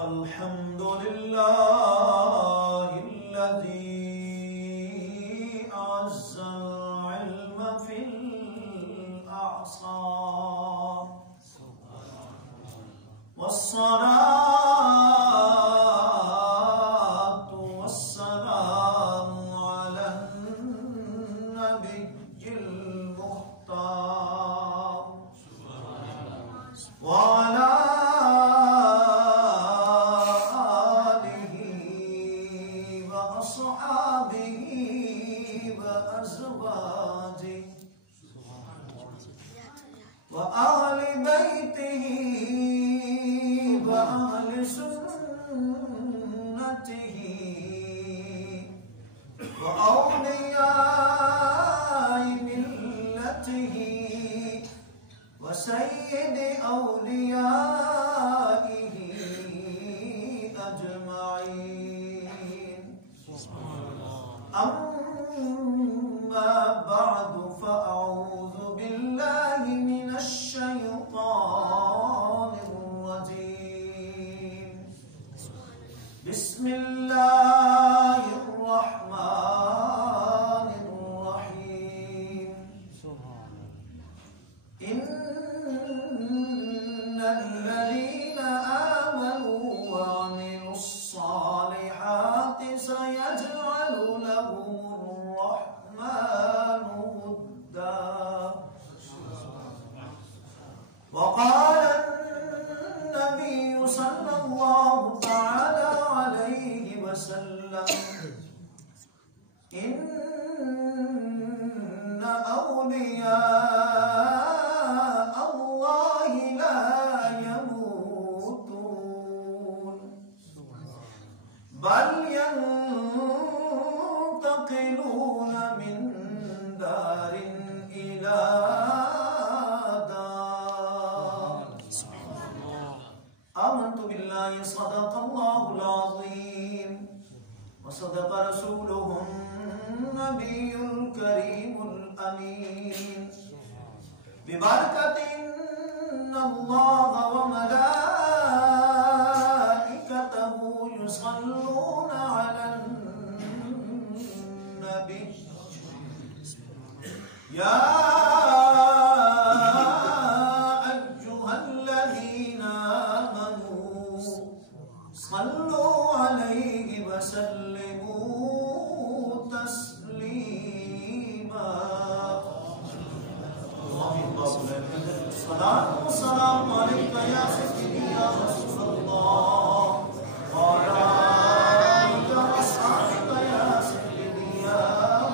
الحمد لله الذي أعز العلم في الأعصاب والصلاة والسلام على النبي المختار وعلى وآل بيته وأهل سنته وأولياء ملته وسيد أوليائه أجمعين. أما بعد فأعوذ بالله من الشيطان الرجيم. بسم الله الرحمن الرحيم. إن الذين آمنوا وعملوا الصالحات سيجعل لهم الرحمن ودا. وقال النبي صلى الله تعالى عليه وسلم إن أولياء الله لا يموتون بل ينتقلون من دار إلى آمنت بالله صدق الله العظيم وصدق رسوله النبي الكريم الأمين ببركة إن الله وملائكته يصلون على النبي يا صلوا عليه وسلموا تسليما. الصلاة والسلام عليك يا سيدي يا رسول الله وعلى آلك وأصحابك يا سيدي يا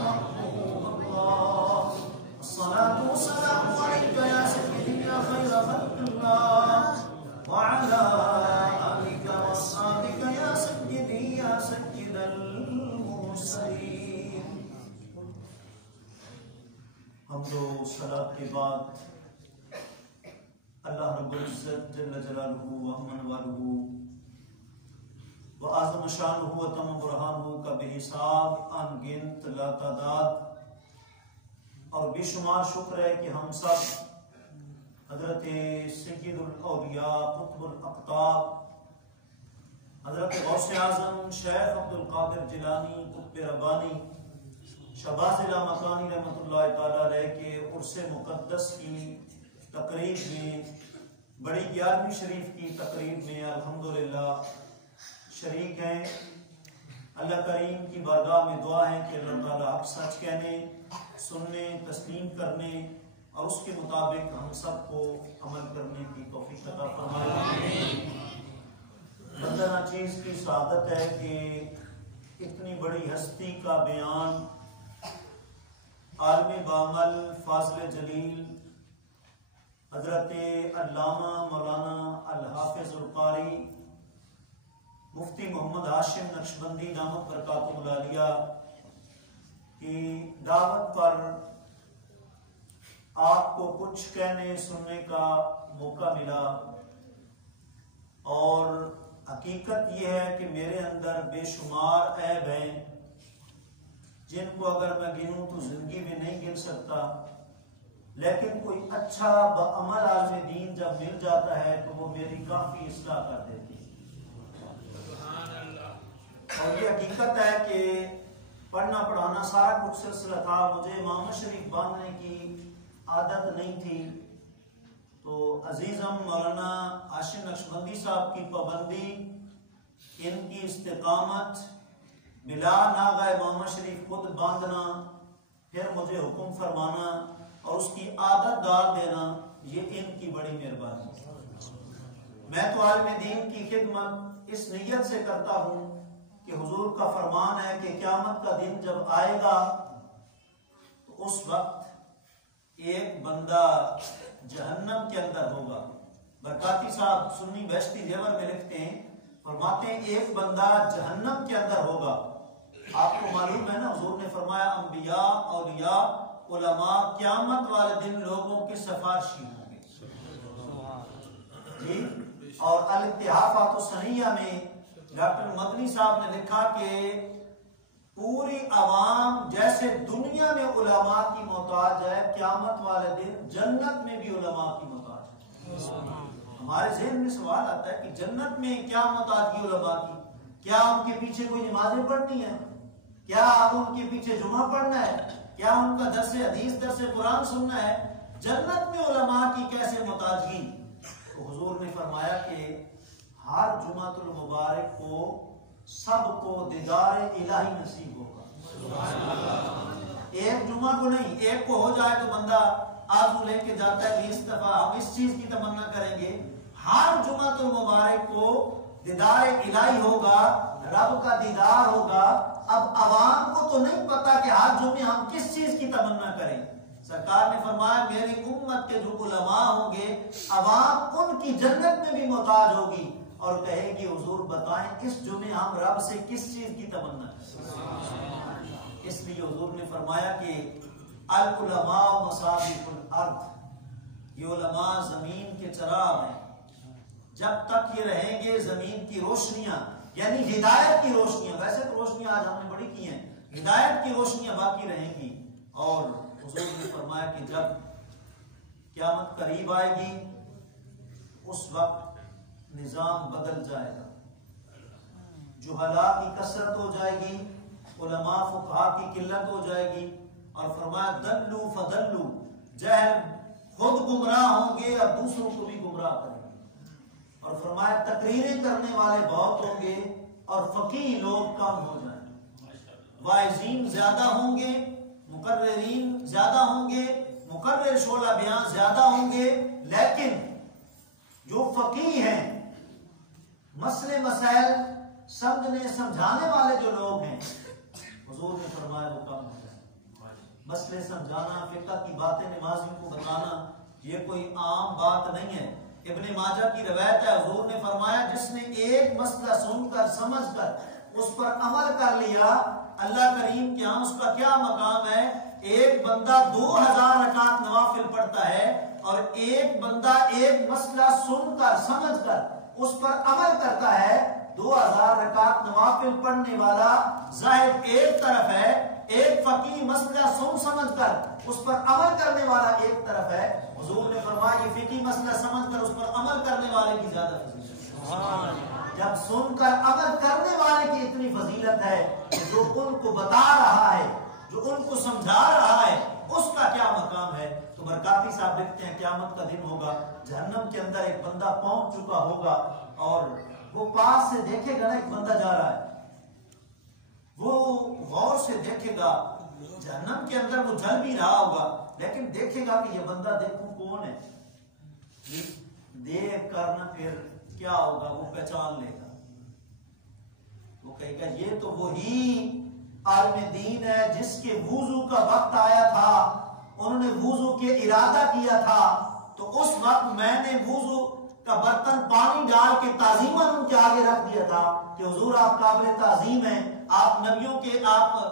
محبوب الله. الصلاة والسلام عليك يا سيدي يا خير خلق الله وعلى سيد المرسلين. حمد و صلاۃ کے بعد اللہ رب العزت جل جلالہ و امن والہ و اعظم شانہ و تم برہانہ کا بے حساب ان گنت لا تعداد اور بے شمار شکر ہے کہ ہم سب حضرت سید الاولیاء قطب الاقطاب حضرت غوث اعظم شیخ عبد القادر جیلانی قطب ربانی شہباز لامکانی رحمۃ اللہ تعالیٰ علیہ کے عرس مقدس کی تقریب میں بڑی 11ویں شریف کی تقریب میں الحمدللہ شریک ہیں. اللہ کریم کی بارگاہ میں دعا ہے کہ اللہ تعالیٰ حق سچ کہنے سننے تسلیم کرنے اور اس کے مطابق ہم سب کو عمل کرنے کی توفیق عطا فرمائے. بندہ چیز کی سعادت ہے کہ اتنی بڑی ہستی کا بیان عالم بامل فاضل جلیل حضرت علامہ مولانا الحافظ القاری مفتی محمد ہاشم نقشبندی نامہ برکاتہ العالیہ کی دعوت پر آپ کو کچھ کہنے سننے کا موقع ملا اور حقیقت یہ ہے کہ میرے اندر بے شمار عیب ہیں جن کو اگر میں گنوں تو زندگی میں نہیں گن سکتا، لیکن کوئی اچھا بعمل عالم دین جب مل جاتا ہے تو وہ میری کافی اصلاح کر دیتی ہے. اور یہ حقیقت ہے کہ پڑھنا پڑھانا سارا کچھ سلسلہ تھا، مجھے امام شریف باندھنے کی عادت نہیں تھی، تو عزیزم مولانا ہاشم نقشبندی صاحب کی پابندی، ان کی استقامت، بلا ناغہ امام شریف خود باندھنا، پھر مجھے حکم فرمانا اور اس کی عادت ڈال دینا، یہ ان کی بڑی مہربانی ہے۔ میں تو عالم دین کی خدمت اس نیت سے کرتا ہوں کہ حضور کا فرمان ہے کہ قیامت کا دن جب آئے گا تو اس وقت ایک بندہ جہنم کے اندر ہوگا۔ برکاتی صاحب سنی بہشتی زیور میں لکھتے ہیں، فرماتے ہیں ایک بندہ جہنم کے اندر ہوگا۔ آپ کو معلوم ہے نا، حضور نے فرمایا انبیاء، اولیاء، علماء قیامت والے دن لوگوں کے سفارشی ہوں گے جی۔ اور الاتحافات الصحیحہ میں ڈاکٹر مدنی صاحب نے لکھا کہ پوری عوام جیسے دنیا میں علماء کی محتاج ہے، قیامت والے دن جنت میں بھی علماء کی محتاج ہے۔ ہمارے ذہن میں سوال آتا ہے کہ جنت میں کیا محتاجی علماء کی؟ کیا ان کے پیچھے کوئی نمازیں پڑھنی ہے؟ کیا ان کے پیچھے جمعہ پڑھنا ہے؟ کیا ان کا درس حدیث، درس قرآن سننا ہے؟ جنت میں علماء کی کیسے محتاجگی؟ تو حضور نے فرمایا کہ ہر جمعہ المبارک کو سب کو دیدار الہی نصیب ہوگا۔ ایک جمعہ کو نہیں، ایک کو ہو جائے تو بندہ آرزو لے کے جاتا ہے 20 دفعہ ہم اس چیز کی تمنا کریں گے۔ ہر جمعہ المبارک کو دیدار الہی ہوگا، رب کا دیدار ہوگا۔ اب عوام کو تو نہیں پتا کہ ہر جمعے ہم کس چیز کی تمنا کریں۔ سرکار نے فرمایا میری امت کے جو علماء ہوں گے، عوام ان کی جنت میں بھی محتاج ہوگی اور کہے گی حضور بتائیں اس جمعے ہم رب سے کس چیز کی تمنا کریں۔ اس لیے حضور نے فرمایا کہ العلماء مصابیح الارض، یہ علماء زمین کے چراغ ہیں، جب تک یہ رہیں گے زمین کی روشنیاں، یعنی ہدایت کی روشنیاں، ویسے تو روشنیاں آج ہم نے بڑی کی ہیں، ہدایت کی روشنیاں باقی رہیں گی۔ اور حضور نے فرمایا کہ جب قیامت قریب آئے گی اس وقت نظام بدل جائے گا، جہلاء کی کثرت ہو جائے گی، علماء فقہاء کی قلت ہو جائے گی، اور فرمایا دلو فدلو، جہل خود گمراہ ہوں گے اور دوسروں کو بھی گمراہ کریں گے، اور فرمایا تقریریں کرنے والے بہت ہوں گے اور فقیہ لوگ کم ہو جائیں گے، واعظین زیادہ ہوں گے، مقررین زیادہ ہوں گے، مقرر شعلہ بیان زیادہ ہوں گے، لیکن جو فقیہ ہیں، مسئلے مسائل سمجھنے سمجھانے والے جو لوگ ہیں، حضور نے فرمایا وہ کم ہو جائیں۔ مسئلے سمجھانا، فقہ کی باتیں نمازیوں کو بتانا، یہ کوئی عام بات نہیں ہے۔ ابن ماجہ کی روایت ہے، حضور نے فرمایا جس نے ایک مسئلہ سن کر سمجھ کر اس پر عمل کر لیا، اللہ کریم کے ہاں اس کا کیا مقام ہے۔ ایک بندہ 2000 رکعت نوافل پڑھتا ہے اور ایک بندہ ایک مسئلہ سن کر سمجھ کر اس پر عمل کرتا ہے۔ 2000 رکعت نوافل پڑھنے والا ظاہر ایک طرف ہے، ایک فقیہ مسئلہ سن سمجھ کر اس پر عمل کرنے والا ایک طرف ہے۔ حضور نے فرمایا یہ فقیہ مسئلہ سمجھ کر اس پر عمل کرنے والے کی زیادہ فضیلت ہے۔ جب سن کر عمل کرنے والے کی اتنی فضیلت ہے، جو ان کو بتا رہا ہے، جو ان کو سمجھا رہا ہے، اس کا کیا مقام ہے۔ تو برکاتی صاحب لکھتے ہیں قیامت کا دن ہوگا، جہنم کے اندر ایک بندہ پہنچ چکا ہوگا اور وہ پاس سے دیکھے گا نا ایک بندہ جا رہا ہے، وہ غور سے دیکھے گا، جہنم کے اندر وہ جل بھی رہا ہوگا لیکن دیکھے گا کہ یہ بندہ دیکھوں کون ہے، دیکھ کر نہ پھر کیا ہوگا، وہ پہچان لے گا، وہ کہے گا یہ تو وہی عالم دین ہے جس کے وضو کا وقت آیا تھا، انہوں نے وضو کے ارادہ کیا تھا، تو اس وقت میں نے وضو کا برتن پانی ڈال کے تعظیماً ان کے آگے رکھ دیا تھا کہ حضور آپ قابل تعظیم ہیں، آپ نبیوں کے، آپ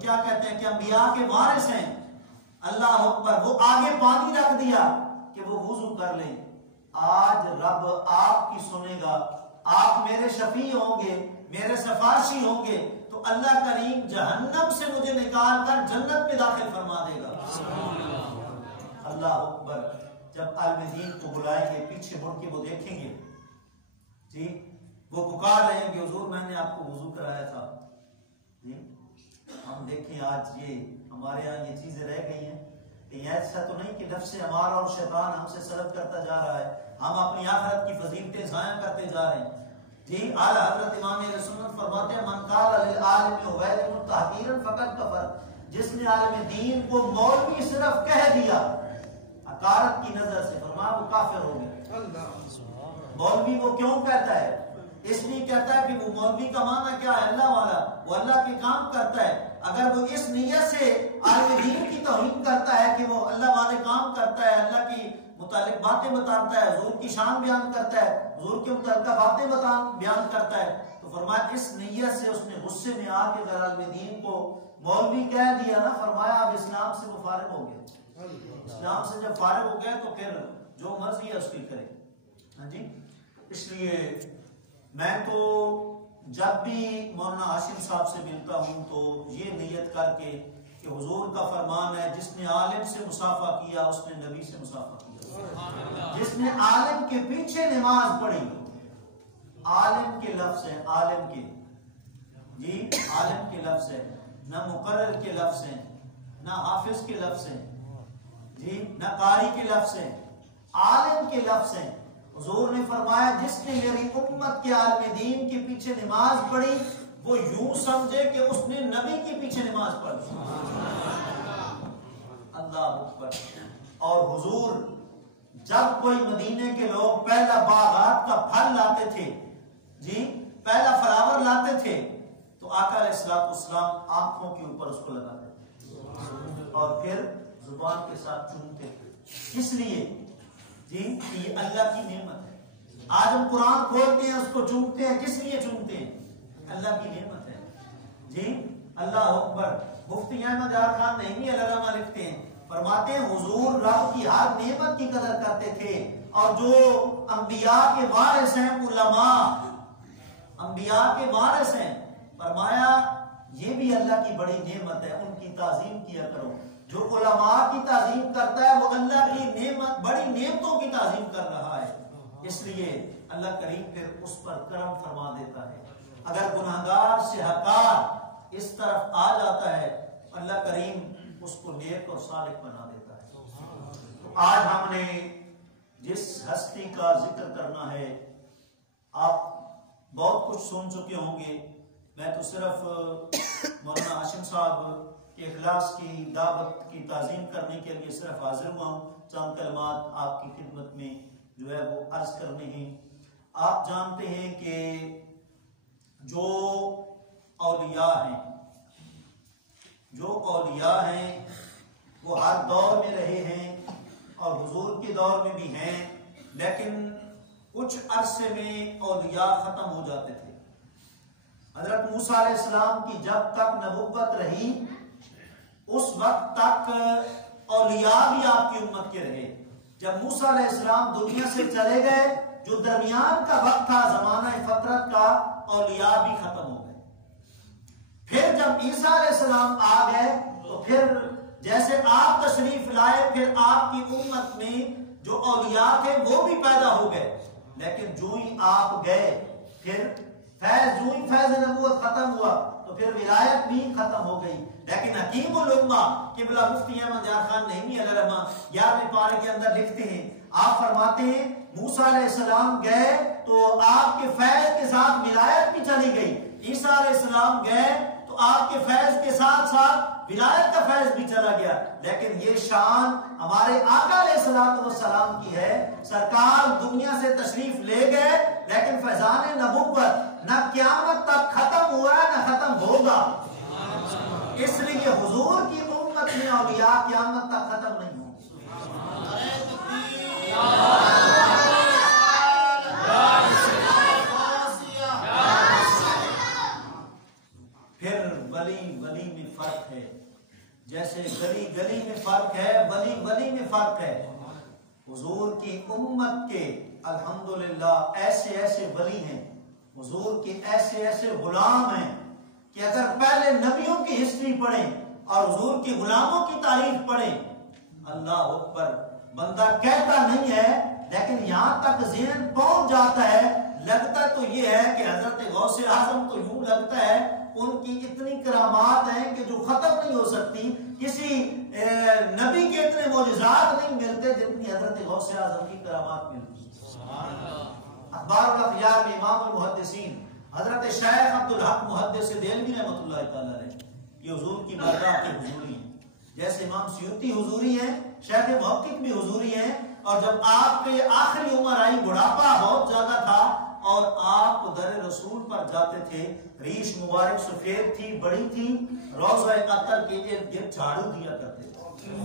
کیا کہتے ہیں کہ انبیاء کے وارث ہیں، اللہ اکبر۔ وہ آگے پانی رکھ دیا کہ وہ وضو کر لیں۔ آج رب آپ کی سنے گا، آپ میرے شفیع ہوں گے، میرے سفارشی ہوں گے، تو اللہ کریم جہنم سے مجھے نکال کر جنت میں داخل فرما دے گا۔ اللہ اکبر۔ جب عالم دین کو بلائیں گے، پیچھے مڑ کے وہ دیکھیں گے، جی وہ پکار رہے ہیں کہ حضور میں نے آپ کو وضو کرایا تھا. ہم دیکھیں آج یہ ہمارے یہاں یہ چیزیں رہ گئی ہیں. یہ ایسا تو نہیں کہ نفس ہمارا اور شیطان ہم سے سلب کرتا جا رہا ہے, ہم اپنی آخرت کی فضیلتیں ضائع کرتے جا رہے ہیں. جی اعلیٰ حضرت امام اہل سنت فرماتے ہیں من قال للعالم غیر تحقیرا فقط کفر, جس نے عالم دین کو مولوی صرف کہہ دیا حقارت کی نظر سے, فرمایا وہ کافر ہو گیا. مولوی وہ کیوں کہتا ہے؟ اس لیے کہتا ہے کہ وہ مولوی کا معنی کیا ہے؟ اللہ والا, وہ اللہ کے کام کرتا ہے. اگر وہ اس نیت سے عالم دین کی توہین کرتا ہے کہ وہ اللہ والے کام کرتا ہے, اللہ کی متعلق باتیں بتاتا ہے, حضور کی شان بیان کرتا ہے, حضور کے متعلقہ باتیں بیان کرتا ہے, تو فرمایا اس نیت سے اس نے غصے میں آ کے اگر عالم دین کو مولوی کہہ دیا نا, فرمایا اب اسلام سے وہ فارغ ہو گیا. اسلام سے جب فارغ ہو گیا تو پھر جو مرضی ہے اس کی کرے. ہاں جی, اس لیے میں تو جب بھی مولانا ہاشم صاحب سے ملتا ہوں تو یہ نیت کر کے کہ حضور کا فرمان ہے جس نے عالم سے مصافحہ کیا اس نے نبی سے مصافحہ کیا. جس نے عالم کے پیچھے نماز پڑھی, عالم کے لفظ ہیں, عالم کے, جی عالم کے لفظ ہے, نہ مقرر کے لفظ ہیں, نہ حافظ کے لفظ ہیں, جی نہ قاری کے لفظ ہیں, عالم کے لفظ ہیں. حضور نے فرمایا جس نے میری امت کے عالم دین کے پیچھے نماز پڑھی وہ یوں سمجھے کہ اس نے نبی کے پیچھے نماز پڑھی. اللہ اکبر. اور حضور جب کوئی مدینے کے لوگ پہلا باغات کا پھل لاتے تھے, جی پہلا فلاور لاتے تھے, تو آقا علیہ الصلوۃ والسلام آنکھوں کے اوپر اس کو لگاتے تھے اور پھر زبان کے ساتھ چومتے تھے. اس لیے جی یہ اللہ کی نعمت ہے. آج ہم قرآن کھولتے ہیں اس کو چومتے ہیں, کس لیے چومتے ہیں؟ اللہ کی نعمت ہے. جی اللہ اکبر. مفتی احمد یار خان نعیمی علیہ الرحمہ لکھتے ہیں, فرماتے ہیں حضور رب کی ہر نعمت کی قدر کرتے تھے, اور جو انبیاء کے وارث ہیں علماء, انبیاء کے وارث ہیں, فرمایا یہ بھی اللہ کی بڑی نعمت ہے, ان کی تعظیم کیا کرو. جو علماء کی تعظیم کرتا ہے وہ اللہ کی نعمت, بڑی نعمتوں کی تعظیم کر رہا ہے. اس لیے اللہ کریم پھر اس پر کرم فرما دیتا ہے. اگر گناہگار سے حقار اس طرف آ جاتا ہے اللہ کریم اس کو نیک اور صالح بنا دیتا ہے. تو آج ہم نے جس ہستی کا ذکر کرنا ہے, آپ بہت کچھ سن چکے ہوں گے. میں تو صرف مولانا ہاشم صاحب کہ اخلاص کی دعوت کی تعظیم کرنے کے لیے صرف حاضر ہوا ہوں. چند کلمات آپ کی خدمت میں جو ہے وہ عرض کرنے ہیں. آپ جانتے ہیں کہ جو اولیاء ہیں وہ ہر دور میں رہے ہیں اور حضور کے دور میں بھی ہیں, لیکن کچھ عرصے میں اولیاء ختم ہو جاتے تھے. حضرت موسیٰ علیہ السلام کی جب تک نبوت رہی اس وقت تک اولیاء بھی آپ کی امت کے رہے. جب موسیٰ علیہ السلام دنیا سے چلے گئے, جو درمیان کا وقت تھا زمانہ فترت کا, اولیاء بھی ختم ہو گئے. پھر جب عیسیٰ علیہ السلام آ گئے تو پھر جیسے آپ تشریف لائے پھر آپ کی امت میں جو اولیاء تھے وہ بھی پیدا ہو گئے. لیکن جو ہی آپ گئے پھر فیض نبوت ختم ہوا تو پھر ولایت بھی ختم ہو گئی. لیکن حکیم الامہ قبلہ مفتی احمد یار خان نعیمی علیہ الرحمہ 11ویں پارے کے اندر لکھتے ہیں, آپ فرماتے ہیں موسیٰ علیہ السلام گئے تو آپ کے فیض کے ساتھ ولایت بھی چلی گئی, عیسیٰ علیہ السلام گئے تو آپ کے فیض کے ساتھ ساتھ ولایت کا فیض بھی چلا گیا. لیکن یہ شان ہمارے آقا علیہ السلام کی ہے. سرکار دنیا سے تشریف لے گئے لیکن فیضان نبوت نہ قیامت تک ختم ہوا ہے نہ ختم ہوگا. اس لیے حضور کی امت میں اولیاء قیامت تک ختم نہیں ہوں. پھر ولی میں فرق ہے, جیسے گلی میں فرق ہے, ولی میں فرق ہے. حضور کی امت کے الحمدللہ ایسے ولی ہیں, حضور کے ایسے غلام ہیں کہ اگر پہلے نبیوں کی ہسٹری پڑھیں اور حضور کی غلاموں کی تاریخ پڑھیں, اللہ اکبر, بندہ کہتا نہیں ہے لیکن یہاں تک ذہن پہنچ جاتا ہے لگتا تو یہ ہے کہ حضرت غوث اعظم تو یوں لگتا ہے ان کی اتنی کرامات ہیں کہ جو ختم نہیں ہو سکتی، کسی نبی کے اتنے معجزات نہیں ملتے جتنی حضرت غوث اعظم کی کرامات ملتی۔ اخبار الاخیار میں امام المحدثین حضرت شیخ عبدالحق محدث دہلوی رحمۃ اللہ تعالی علیہ یہ حضور کی بارگاہ کے حضوری ہیں، جیسے امام سیوطی حضوری ہیں، شیخ محقق بھی حضوری ہیں، اور جب آپ کے آخری عمر آئی، بڑھاپا بہت زیادہ تھا اور آپ در رسول پر جاتے تھے، ریش مبارک سفید تھی، بڑی تھی، روضہ عطر کے ارد گرد جھاڑو دیا کرتے تھے۔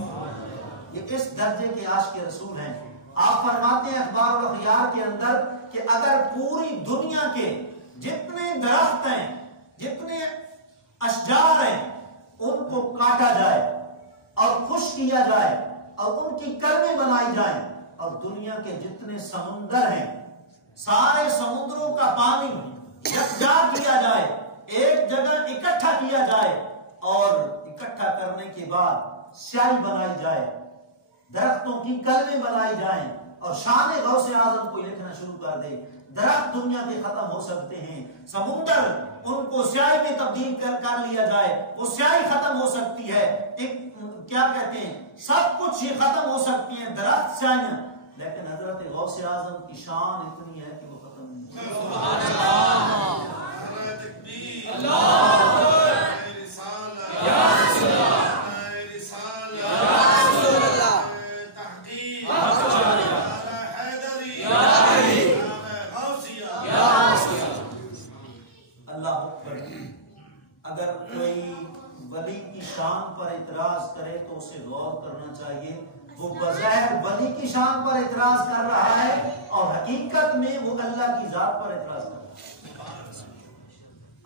یہ اس درجے کے عاشق رسول ہیں۔ آپ فرماتے ہیں اخبار الاخیار کے اندر کہ اگر پوری دنیا کے جتنے درخت ہیں، جتنے اشجار ہیں، ان کو کاٹا جائے اور خشک کیا جائے اور ان کی کلمیں بنائی جائیں، اور دنیا کے جتنے سمندر ہیں سارے سمندروں کا پانی یکجا کیا جائے، ایک جگہ اکٹھا کیا جائے، اور اکٹھا کرنے کے بعد سیاہی بنائی جائے، درختوں کی کلمیں بنائی جائیں اور شان غوث اعظم کو لکھنا شروع کر دے، درخت دنیا کے ختم ہو سکتے ہیں، سمندر ان کو سیاہی میں تبدیل کر لیا جائے، وہ سیاہی ختم ہو سکتی ہے، کیا کہتے ہیں، سب کچھ یہ ختم ہو سکتی ہیں، درخت سیاہیاں، لیکن حضرت غوث اعظم کی شان اتنی ہے کہ وہ ختم نہیں اللہ اکبر۔ اگر کوئی ولی کی شان پر اعتراض کرے تو اسے غور کرنا چاہیے، وہ بظاہر ولی کی شان پر اعتراض کر رہا ہے اور حقیقت میں وہ اللہ کی ذات پر اعتراض کر رہا ہے۔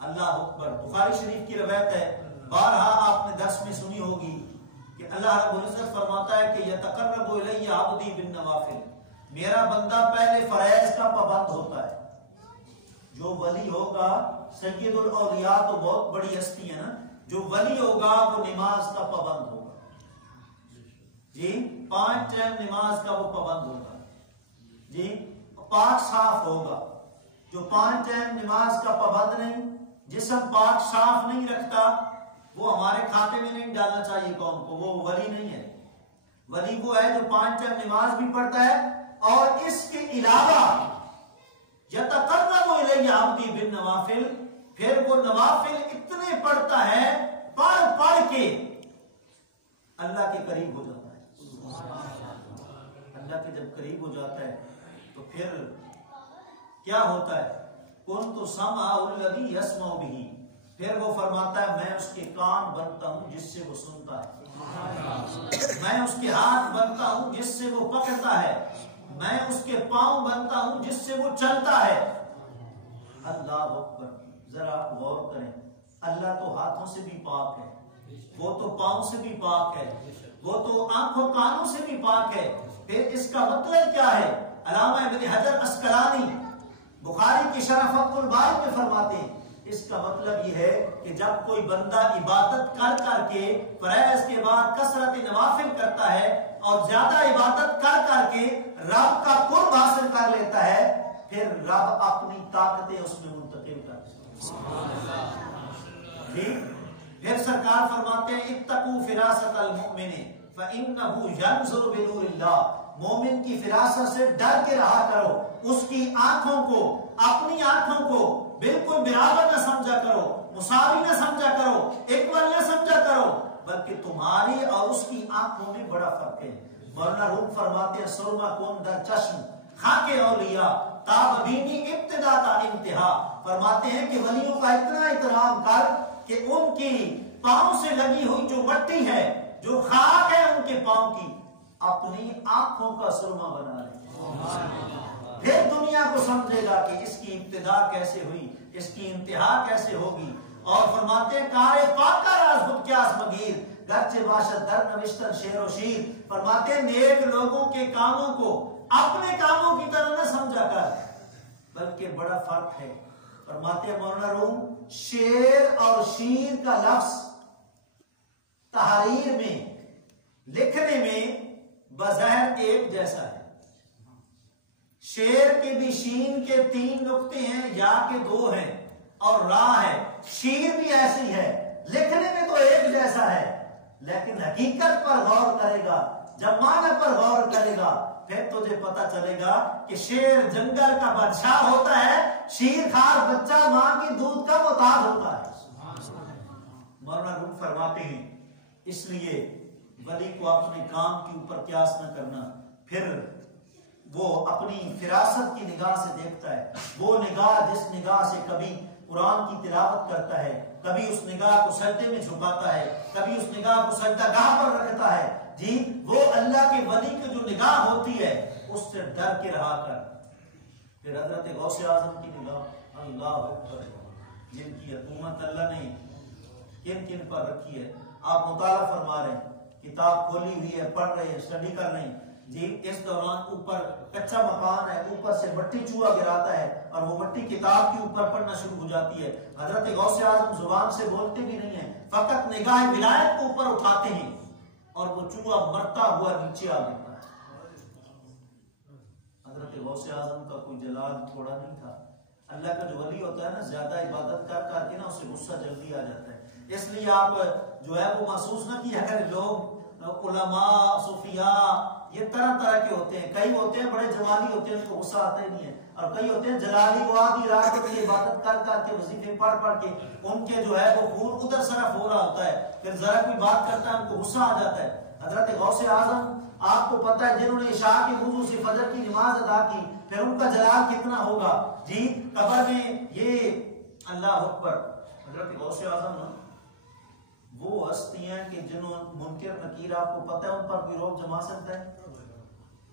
اللہ اکبر۔ بخاری شریف کی روایت ہے، بارہا آپ نے درس میں سنی ہوگی کہ اللہ رب العزت فرماتا ہے کہ یتقرب الی عبدی بالنوافل، میرا بندہ پہلے فرائض کا پابند ہوتا ہے۔ جو ولی ہوگا، سید الاولیاء تو بہت بڑی ہستی ہے نا، جو ولی ہوگا وہ نماز کا پابند ہوگا، جی 5 ٹائم نماز کا وہ پابند ہوگا، جی پاک صاف ہوگا۔ جو 5 ٹائم نماز کا پابند نہیں، جسم پاک صاف نہیں رکھتا، وہ ہمارے کھاتے میں نہیں ڈالنا چاہیے قوم کو، وہ ولی نہیں ہے۔ ولی وہ ہے جو 5 ٹائم نماز بھی پڑھتا ہے اور اس کے علاوہ یتقرب الی عبدی بالنوافل، پھر وہ نوافل اتنے پڑھتا ہے، پڑھ کے اللہ کے قریب ہو جاتا ہے۔ اللہ کے جب قریب ہو جاتا ہے تو پھر کیا ہوتا ہے؟ کنت سمعہ الذی یسمع بہ، پھر وہ فرماتا ہے میں اس کے کان بنتا ہوں جس سے وہ سنتا ہے، میں اس کے ہاتھ بنتا ہوں جس سے وہ پکڑتا ہے، میں اس کے پاؤں بنتا ہوں جس سے وہ چلتا ہے۔ اللہ اکبر۔ ذرا آپ غور کریں، اللہ تو ہاتھوں سے بھی پاک ہے، وہ تو پاؤں سے بھی پاک ہے، وہ تو آنکھوں کانوں سے بھی پاک ہے، پھر اس کا مطلب کیا ہے؟ علامہ ابن حجر عسقلانی بخاری کی شرح فتح الباری میں فرماتے ہیں اس کا مطلب یہ ہے کہ جب کوئی بندہ عبادت کر کے فرائض کے بعد کثرت نوافل کرتا ہے اور زیادہ عبادت کر کے رب کا قرب حاصل کر لیتا ہے، پھر رب اپنی طاقتیں اس میں منتقل کرتا ہے۔ پھر سرکار فرماتے ہیں اتقوا فراست المؤمن فإنه ينظر بنور اللہ، مومن کی فراست سے ڈر کے رہا کرو، اس کی آنکھوں کو، اپنی آنکھوں کو بالکل برابر نہ سمجھا کرو، مساوی نہ سمجھا کرو، ایکول نہ سمجھا کرو، بلکہ تمہاری اور اس کی آنکھوں میں بڑا فرق ہے۔ مولانا روم فرماتے ہیں سرما کون در چشم خاک اولیاء تاب بینی ابتدا تا انتہا، فرماتے ہیں کہ ولیوں کا اتنا احترام کر کہ ان کی پاؤں سے لگی ہوئی جو مٹی ہے، جو خاک ہے ان کے پاؤں کی، اپنی آنکھوں کا سرما بنا لے، پھر دنیا کو سمجھے گا کہ اس کی ابتدا کیسے ہوئی، اس کی انتہا کیسے ہوگی۔ اور فرماتے ہیں کارے پاکا راز خود کیاس مگیر گرچہ باشد در نوشتن شیر و شیر، فرماتے ہیں نیک لوگوں کے کاموں کو اپنے کاموں کی طرح نہ سمجھا کر، بلکہ بڑا فرق ہے۔ فرماتے ہیں مولانا روم شیر اور شیر کا لفظ تحریر میں، لکھنے میں بظاہر ایک جیسا ہے، شیر کے بھی شین کے 3 نقطے ہیں، یا کے 2 ہیں، اور را ہے. شیر بھی ایسی ہے، لکھنے میں تو ایک جیسا ہے، لیکن حقیقت پر غور کرے گا، جب معنی پر غور کرے گا پھر تجھے پتا چلے گا کہ شیر جنگل کا بادشاہ ہوتا ہے، شیر خار بچہ ماں کی دودھ کا محتاج ہوتا ہے. مولانا روم فرماتے ہیں اس لیے ولی کو اپنے کام کے اوپر قیاس نہ کرنا. پھر وہ اپنی فراست کی نگاہ سے دیکھتا ہے، وہ نگاہ جس نگاہ سے کبھی قرآن کی تلاوت کرتا ہے، کبھی اس نگاہ کو سجدے میں جھکاتا ہے، کبھی اس نگاہ کو سجدہ گاہ پر رکھتا ہے، جی وہ اللہ کے ولی کی جو نگاہ ہوتی ہے اس سے ڈر کے رہا کر. پھر حضرت غوث اعظم کی نگاہ اللہ اکبر، جن کی حکومت اللہ نے کن کن پر رکھی ہے. آپ مطالعہ فرما رہے ہیں، کتاب کھولی ہوئی ہے، پڑھ رہے ہیں، اسٹڈی کر رہے ہیں جی. اس دوران اوپر کچا مکان ہے، اوپر سے مٹی چوہا گراتا ہے اور وہ مٹی کتاب کے اوپر پڑھنا شروع ہو جاتی ہے. حضرت غوث اعظم زبان سے بولتے بھی نہیں ہیں، فقط نگاہ ولایت کو اوپر اٹھاتے ہیں اور وہ چوہا مرتا ہوا نیچے آ جاتا ہے. حضرت غوث اعظم کا کوئی جلال تھوڑا نہیں تھا. اللہ کا جو ولی ہوتا ہے نا، زیادہ عبادت کر کر کے نا اسے غصہ جلدی آ جاتا ہے. اس لیے آپ جو ہے وہ محسوس نہ کیا کریں، لوگ علماء صوفیاء یہ طرح طرح کے ہوتے ہیں. کئی ہوتے ہیں بڑے جمالی ہوتے ہیں، ان کو غصہ آتا ہی نہیں ہے، اور کئی ہوتے ہیں جلالی، وہ آدھی رات کی عبادت کر کر کے وظیفے پڑھ پڑھ کے ان کے جو ہے وہ خون ادھر صرف ہو رہا ہوتا ہے، پھر ذرا کوئی بات کرتا ہے ان کو غصہ آ جاتا ہے. حضرت غوث اعظم آپ کو پتہ ہے جنہوں نے عشاء کی وضو سے فجر کی نماز ادا کی، پھر ان کا جلال کتنا ہوگا جی قبر میں. یہ اللہ اکبر. حضرت غوث اعظم وہ ہستی ہیں کہ جنہوں منکر نکیر آپ کو پتہ ہے ان پر کوئی روک جما سکتا ہے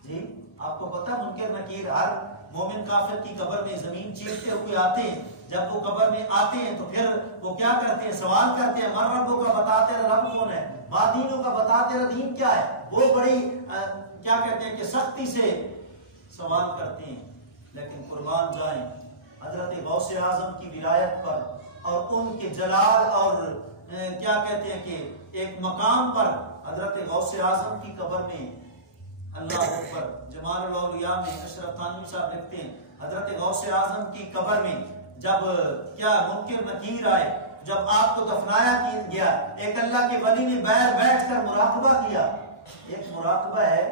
جی. آپ کو پتہ ہے منکر نکیر ہر مومن کافر کی قبر میں زمین چیرتے ہوئے آتے ہیں. جب وہ قبر میں آتے ہیں تو پھر وہ کیا کرتے ہیں؟ سوال کرتے ہیں، من ربوں کا بتا تیرا رب کون ہے، ما دینوں کا بتا تیرا دین کیا ہے. وہ بڑی کیا کہتے ہیں کہ سختی سے سوال کرتے ہیں. لیکن قربان جائیں حضرت غوث اعظم کی ولایت پر اور ان کے جلال اور کیا کہتے ہیں کہ ایک مقام پر. حضرت غوث اعظم کی قبر میں اللہ اکبر. جمال الاولیاء میں اشرف تھانوی صاحب لکھتے ہیں حضرت غوث اعظم کی قبر میں جب کیا منکر نکیر آئے، جب آپ کو دفنایا گیا، ایک اللہ کے ولی نے باہر بیٹھ کر مراقبہ کیا. ایک مراقبہ ہے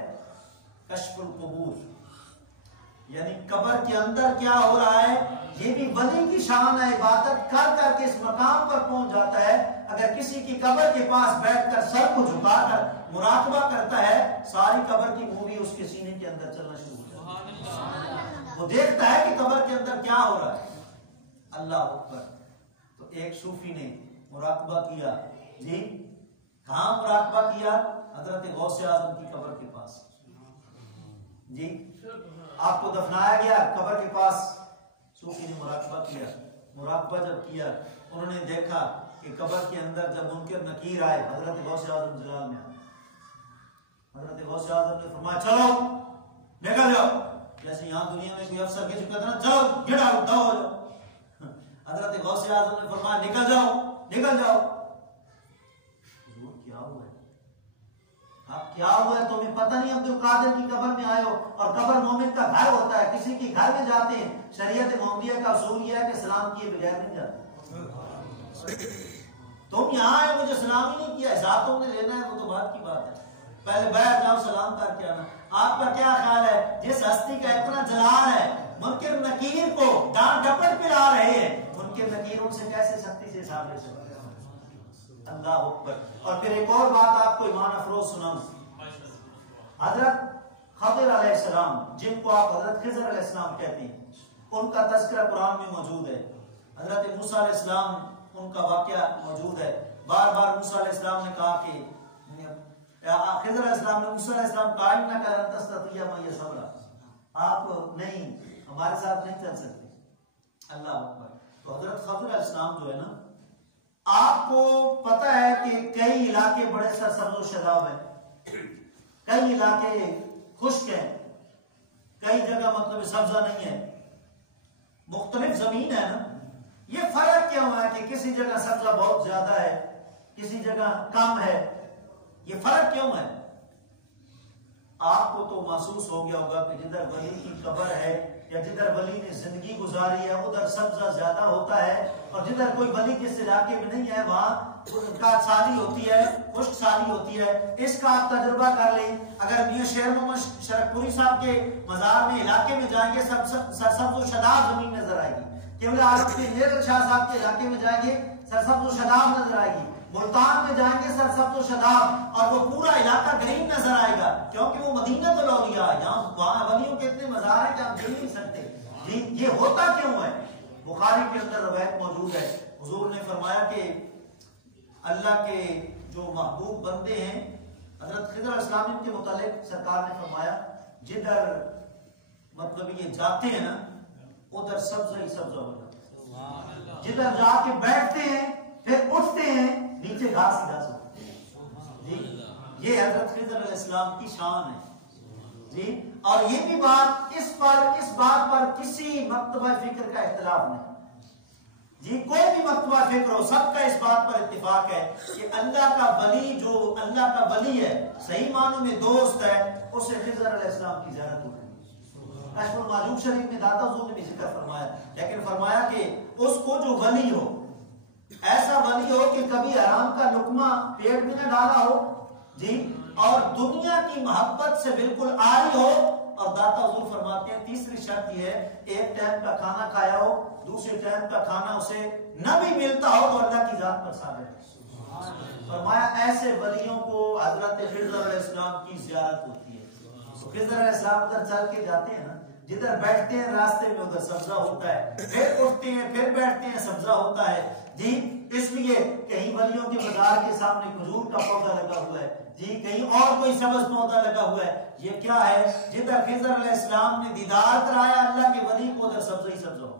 کشف القبور، یعنی قبر کے اندر کیا ہو رہا ہے. یہ بھی ولی کی شان ہے، عبادت کر کر کے اس مقام پر پہنچ جاتا ہے. اگر کسی کی قبر کے پاس بیٹھ کر سر کو جھکا کر مراقبہ کرتا ہے، ساری قبر کی مووی اس کے سینے کے اندر چلنا شروع ہو جاتی ہے. وہ دیکھتا ہے کہ قبر کے اندر کیا ہو رہا ہے. اللہ اکبر. تو ایک صوفی نے مراقبہ کیا جی. کہاں مراقبہ کیا؟ حضرت غوث اعظم کی قبر کے پاس جی. آپ کو دفنایا گیا قبر کے پاس، صوفی نے مراقبہ کیا. مراقبہ جب کیا انہوں نے دیکھا کہ قبر کے اندر جب منکر نکیر آئے حضرت غوث اعظم جلال میں آئے. حضرت غوث اعظم نے فرمایا چلو نکل جاؤ. جیسے یہاں دنیا میں کوئی افسر کے چکا تھا نا، چلو گیٹ آؤٹ، ہو جاؤ. حضرت غوث اعظم نے فرمایا نکل جاؤ نکل جاؤ. حضور کیا ہوا ہے؟ آپ کیا ہوا ہے؟ تمہیں پتہ نہیں عبد القادر کی قبر میں آئے ہو، اور قبر مومن کا گھر ہوتا ہے. کسی کے گھر میں جاتے ہیں، شریعت محمدیہ کا اصول یہ ہے کہ سلام کیے بغیر نہیں جاتے. تم یہاں آئے مجھے سلام ہی نہیں کیا، حساب تم نے لینا ہے وہ تو بات کی بات ہے. پہلے بیٹھ جاؤ سلام کر کے آنا. آپ کا کیا خیال ہے جس ہستی کا اتنا جلال ہے، منکر نکیر کو ڈانٹ ڈپٹ پلا رہے ہیں، منکر نکیر ان سے کیسے سختی سے حساب لے سکتے ہیں؟ اللہ اکبر. اور پھر ایک اور بات آپ کو ایمان افروز سناؤں. حضرت خضر علیہ السلام، جن کو آپ حضرت خضر علیہ السلام کہتے ہیں، ان کا تذکرہ قرآن میں موجود ہے. حضرت موسیٰ علیہ السلام ان کا واقعہ موجود ہے. بار بار موسیٰ علیہ السلام نے کہا کہ خضر علیہ السلام نے موسیٰ علیہ السلام کہا انک لن تستطیع معی صبرا، آپ نہیں ہمارے ساتھ نہیں چل سکتے. اللہ اکبر. تو حضرت خضر علیہ السلام جو ہے نا، آپ کو پتہ ہے کہ کئی علاقے بڑے سرسبز و شاداب ہیں، کئی علاقے خشک ہیں، کئی جگہ مطلب سبزہ نہیں ہے، مختلف زمین ہے نا. یہ فرق کیوں ہے کہ کسی جگہ سبزہ بہت زیادہ ہے، کسی جگہ کم ہے؟ یہ فرق کیوں ہے؟ آپ کو تو محسوس ہو گیا ہوگا کہ جدھر ولی کی قبر ہے یا جدھر ولی نے زندگی گزاری ہے ادھر سبزہ زیادہ ہوتا ہے، اور جدھر کوئی ولی جس علاقے میں نہیں ہے وہاں کاٹ سالی ہوتی ہے، خشک سالی ہوتی ہے۔ اس کا آپ تجربہ کر لیں، اگر میاں شیر محمد شرک پوری صاحب کے مزار میں علاقے میں جائیں گے سرسبز و شاداب زمین نظر آئے گی، قبلہ عالم کے میر شاہ صاحب کے علاقے میں جائیں گے سرسبز و شاداب نظر آئے گی، ملتان میں جائیں گے سرسبز و شاداب، اور وہ پورا علاقہ گرین نظر آئے گا، کیونکہ وہ مدینہ الاولیاء ہے، جہاں وہاں ولیوں کے اتنے مزار ہیں کہ آپ دیکھ نہیں سکتے۔ جی یہ ہوتا کیوں ہے؟ بخاری کے اندر روایت موجود ہے، حضور نے فرمایا کہ اللہ کے جو محبوب بندے ہیں، حضرت خضر علیہ السلام کے متعلق سرکار نے فرمایا جدھر مطلب یہ جاتے ہیں نا ادھر سبزہ ہی سبزہ ہو جاتا ہے، جدھر جا کے بیٹھتے ہیں پھر اٹھتے ہیں نیچے گھاس ہی گھاس ہوتی ہے۔ جی یہ حضرت خضر علیہ السلام کی شان ہے جی، اور یہ بھی بات اس بات پر کسی مکتبہ فکر کا اختلاف نہیں جی، کوئی بھی مکتبہ فکر ہو سب کا اس بات پر اتفاق ہے کہ اللہ کا ولی جو اللہ کا ولی ہے صحیح معنوں میں دوست ہے، اسے خضر علیہ السلام کی زیارت ہوتی ہے۔ کشف المعجوب شریف میں داتا حضور نے بھی ذکر فرمایا، لیکن فرمایا کہ اس کو جو ولی ہو ایسا ولی ہو کہ کبھی حرام کا لقمہ پیٹ میں نہ ڈالا ہو جی، اور دنیا کی محبت سے بالکل عاری ہو، اور داتا حضور فرماتے ہیں تیسری شرط یہ ہے ایک ٹائم کا کھانا کھایا ہو، دوسرے ٹائم کا کھانا اسے نہ بھی ملتا ہو تو اللہ کی ذات پر ثابت ہے۔ فرمایا ایسے ولیوں کو حضرت خضر علیہ السلام کی زیارت ہوتی ہے۔ خضر علیہ السلام ادھر چل کے جاتے ہیں نا، جدھر بیٹھتے ہیں راستے میں ادھر سبزہ ہوتا ہے، پھر اٹھتے ہیں پھر بیٹھتے ہیں سبزہ ہوتا ہے جی، اس لیے کہیں ولیوں کے مزار کے سامنے کھجور کا پودا لگا ہوا ہے جی، کہیں اور کوئی سبز پودا لگا ہوا ہے، یہ کیا ہے؟ جدھر خضر علیہ السلام نے دیدار کرایا اللہ کے ولی کو ادھر سبزہ ہی سبزہ ہو۔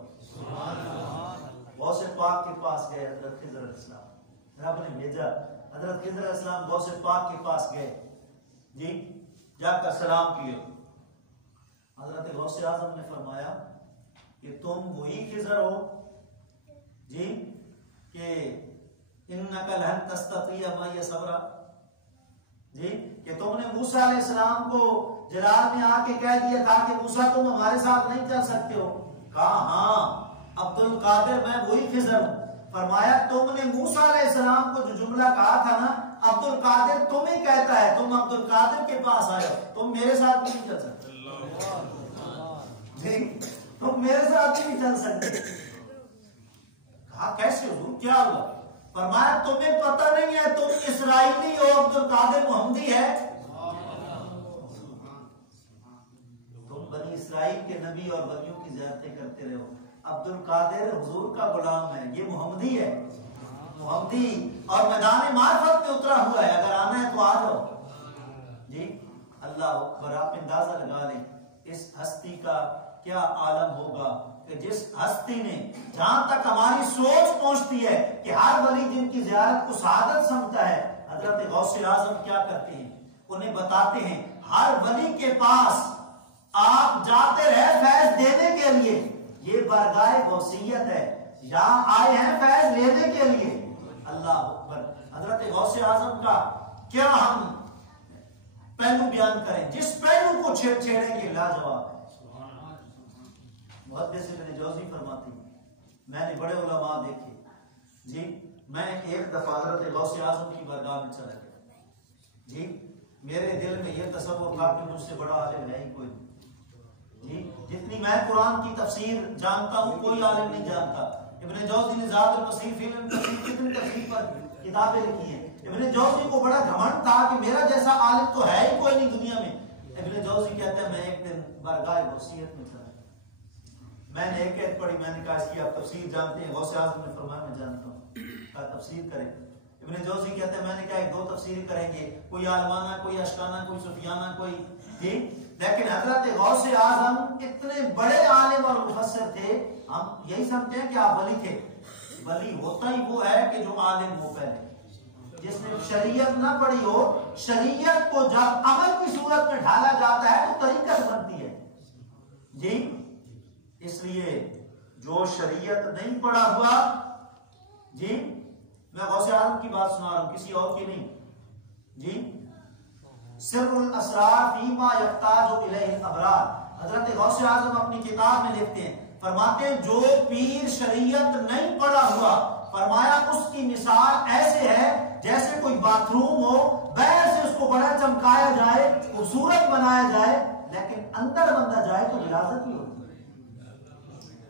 غوث پاک کے پاس گئے حضرت خضر علیہ السلام، رب نے بھیجا حضرت خضر علیہ السلام غوث پاک کے پاس گئے جی، جا کر سلام کیے، حضرت غوث اعظم نے فرمایا کہ تم وہی خضر ہو جی کہ انک لن تستطیع معی صبرا جی، کہ تم نے موسیٰ علیہ السلام کو جلال میں آ کے کہہ دیا تھا کہ موسیٰ تم ہمارے ساتھ نہیں چل سکتے ہو، کہا ہاں عبد القادر میں وہی خضر ہوں۔ فرمایا تم نے موسیٰ علیہ السلام کو جو جملہ کہا تھا نا عبد القادر تمہیں کہتا ہے، تم عبد القادر کے پاس آئے ہو، تم میرے ساتھ نہیں چل سکتے جی، تم میرے ساتھ نہیں چل سکتے۔ کہا کیسے حضور کیا ہوا؟ فرمایا تمہیں پتہ نہیں ہے تم اسرائیلی ہو، عبد القادر محمدی ہے، تم بنی اسرائیل کے نبی اور ولیوں کی زیارتیں کرتے رہے ہو، عبد القادر حضور کا غلام ہے، یہ محمدی ہے، محمدی اور میدان معرفت میں اترا ہوا ہے، اگر آنا ہے تو آ جاؤ جی۔ اللہ اکبر، آپ اندازہ لگا لیں اس ہستی کا کیا عالم ہوگا کہ جس ہستی نے جہاں تک ہماری سوچ پہنچتی ہے کہ ہر ولی جن کی زیارت کو سعادت سمجھتا ہے، حضرت غوث اعظم کیا کرتے ہیں؟ انہیں بتاتے ہیں ہر ولی کے پاس آپ جاتے رہے فیض دینے کے لیے، یہ بارگاہ غوثیت ہے، یہاں آئے ہیں فیض لینے کے لیے۔ اللہ اکبر، حضرت غوث اعظم کا کیا ہم پہلو بیان کریں، جس پہلو کو چھیڑیں گے لاجواب ہے۔ محدث ابن جوزی فرماتے ہیں میں نے بڑے علماء دیکھے جی، میں ایک دفعہ حضرت غوث اعظم کی بارگاہ میں چلا گیا جی، میرے دل میں یہ تصور تھا کہ مجھ سے بڑا عالم ہے ہی کوئی جی، جتنی میں قرآن کی تفسیر جانتا ہوں کوئی عالم نہیں جانتا۔ ابن جوزی نے زاد المسیر فی العلم کتنی تفسیر پر کتابیں لکھی ہیں، ابن جوزی کو بڑا گھمنڈ تھا کہ میرا جیسا عالم تو ہے ہی کوئی نہیں دنیا میں۔ ابن جوزی کہتے ہیں میں ایک دن بارگاہ غوثیت میں چلا، میں نے ایک ایت پڑھی، میں نے کہا اس کی آپ تفسیر جانتے ہیں؟ غوث اعظم نے فرمایا میں جانتا ہوں، کہا تفسیر کریں۔ ابن جوزی کہتے ہیں میں نے کہا ایک دو تفسیر کریں گے، کوئی عالمانہ، کوئی اشکانہ، کوئی صوفیانہ، کوئی جی، لیکن حضرت غوث اعظم اتنے بڑے عالم اور مفسر تھے، ہم یہی سمجھتے ہیں کہ آپ ولی تھے۔ ولی ہوتا ہی وہ ہے کہ جو عالم ہو، پہلے جس نے شریعت نہ پڑھی ہو، شریعت کو جب عمل کی صورت میں ڈھالا جاتا ہے تو طریقت بنتی ہے جی۔ اس لیے جو شریعت نہیں پڑھا ہوا جی، میں غوث اعظم کی بات سنا رہا ہوں کسی اور کی نہیں جی، سر الاسرار فیما یحتاج الیہ الابرار. حضرت غوث اعظم اپنی کتاب میں لکھتے ہیں، فرماتے ہیں جو پیر شریعت نہیں پڑھا ہوا، فرمایا اس کی مثال ایسے ہے جیسے کوئی باتھ روم ہو، باہر سے اس کو بڑا چمکایا جائے، خوبصورت بنایا جائے، لیکن اندر بندہ جائے تو غلاظت ہی ہوتی ہے.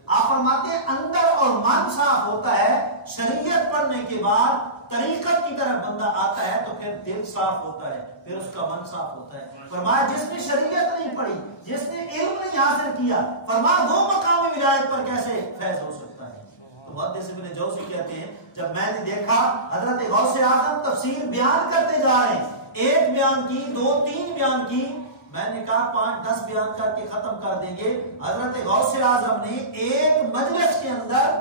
آپ فرماتے ہیں اندر اور من صاف ہوتا ہے. شریعت پڑھنے کے بعد طریقت کی طرف بندہ آتا ہے تو پھر دل صاف ہوتا ہے، پھر اس کا من صاف ہوتا ہے. فرمایا جس نے شریعت نہیں پڑھی، جس نے علم نہیں حاصل کیا، فرمایا وہ مقام ولایت پر کیسے فیض ہو سکتا ہے. تو محدث ابن جوزی کہتے ہیں جب میں نے دیکھا حضرت غوث اعظم تفسیر بیان کرتے جا رہے ہیں، ایک بیان کی، دو تین بیان کی، میں نے کہا 5-10 بیان کر کے ختم کر دیں گے. حضرت غوث اعظم نے ایک مجلس کے اندر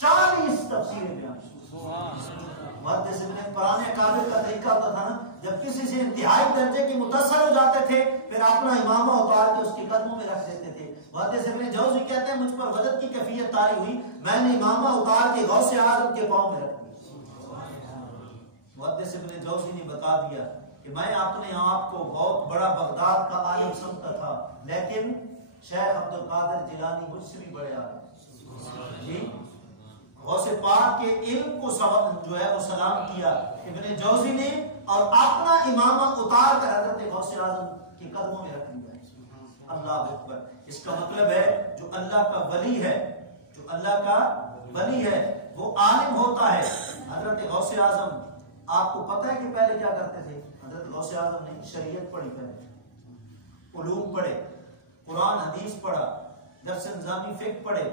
40 تفسیریں بیان کی. محدث ابن پرانے اکابر کا طریقہ ہوتا تھا نا، جب کسی سے انتہائی درجے کے متاثر ہو جاتے تھے پھر اپنا امامہ اتار کے اس کے قدموں میں رکھ دیتے تھے. محدث ابن جوزی کہتے ہیں مجھ پر وجد کی کیفیت طاری ہوئی، میں نے امامہ اتار کے غوث اعظم کے پاؤں میں رکھ دیا. محدث ابن جوزی نے بتا دیا کہ میں اپنے آپ کو بہت بڑا بغداد کا عالم سمجھتا تھا، لیکن شیخ عبد القادر جیلانی مجھ سے بھی بڑے عالم. جی غوث پاک کے علم کو جو ہے وہ سلام کیا ابن جوزی نے، اور اپنا امامہ اتار کر حضرت غوث اعظم کے قدموں میں رکھ دیا. اللہ اکبر. اس کا مطلب ہے جو اللہ کا ولی ہے، جو اللہ کا ولی ہے وہ عالم ہوتا ہے. حضرت غوث اعظم آپ کو پتہ ہے کہ پہلے کیا کرتے تھے؟ حضرت غوث اعظم نے شریعت پڑھی، پہلے علوم پڑھے، قرآن حدیث پڑھا، درس نظامی فقہ پڑھے،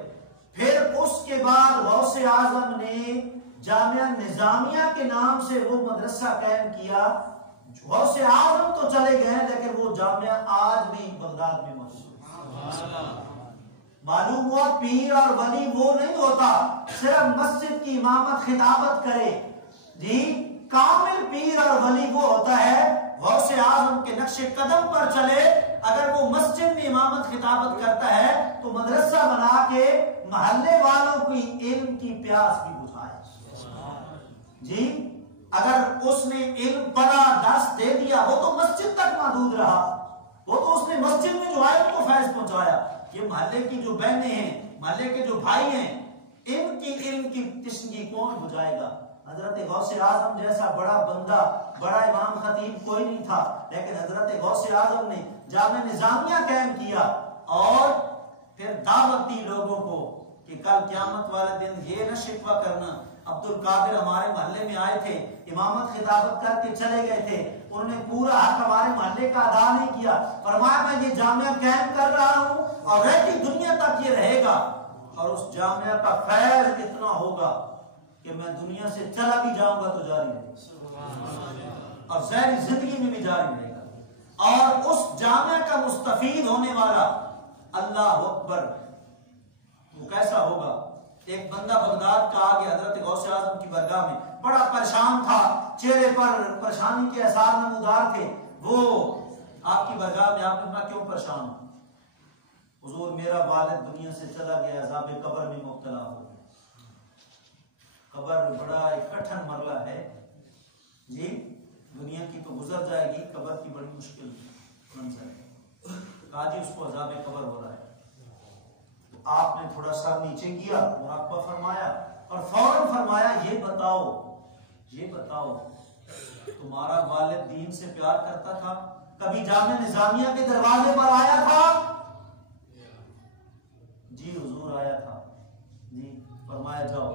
پھر اس کے بعد غوث اعظم نے جامعہ نظامیہ کے نام سے وہ مدرسہ قائم کیا. غوث اعظم تو چلے گئے لیکن وہ جامعہ آج بھی بغداد میں موجود ہے. معلوم ہوا پیر اور ولی وہ نہیں ہوتا صرف مسجد کی امامت خطابت کرے. جی کامل پیر اور ولی وہ ہوتا ہے غوث اعظم کے نقش قدم پر چلے. اگر وہ مسجد میں امامت خطابت کرتا ہے تو مدرسہ بنا کے محلے والوں کی علم کی پیاس بھی بجھائے. جی اگر اس نے علم پڑھا، درس دے دیا، وہ تو مسجد تک محدود رہا، وہ تو اس نے مسجد میں جو ہے ان کو فیض پہنچایا. یہ محلے کی جو بہنیں ہیں، محلے کے جو بھائی ہیں، ان کی علم کی تشنگی کون بجھائے گا؟ حضرت غوث اعظم جیسا بڑا بندہ، بڑا امام خطیب کوئی نہیں تھا، لیکن حضرت غوث اعظم نے جامعہ نظامیہ قائم کیا اور پھر دعوت دی لوگوں کو کہ کل قیامت والے دن یہ نہ شکوہ کرنا. عبد القادر ہمارے محلے میں آئے تھے، امامت خطابت کر کے چلے گئے تھے، انہوں نے پورا حق ہمارے محلے کا ادا نہیں کیا. فرمایا میں یہ جامعہ قائم کر رہا ہوں اور رہتی دنیا تک یہ رہے گا، اور اس جامعہ کا فیض اتنا ہوگا کہ میں دنیا سے چلا بھی جاؤں گا تو جاری رہے گا اور ظاہری زندگی میں بھی جاری رہے گا. اور اس جامعہ کا مستفید ہونے والا، اللہ اکبر، وہ کیسا ہوگا؟ ایک بندہ بغداد کا آ گیا حضرت غوث اعظم کی برگاہ میں، بڑا پریشان تھا، چہرے پر پریشانی کے اثار نمودار تھے. وہ آپ کی برگاہ میں، آپ نے کہا کیوں پریشان ہو؟ حضور میرا والد دنیا سے چلا گیا، عذاب قبر میں مبتلا ہو گیا. قبر بڑا ایک کٹھن مرلہ ہے جی، دنیا کی تو گزر جائے گی، قبر کی بڑی مشکل منظر ہے. کہا جی اس کو عذاب قبر ہو رہا ہے. تو آپ نے تھوڑا سر نیچے کیا، مراقبہ فرمایا اور فوراً فرمایا یہ بتاؤ تمہارا والد دین سے پیار کرتا تھا؟ کبھی جامعہ نظامیہ کے دروازے پر آیا تھا؟ جی حضور آیا تھا. جی فرمایا جاؤ،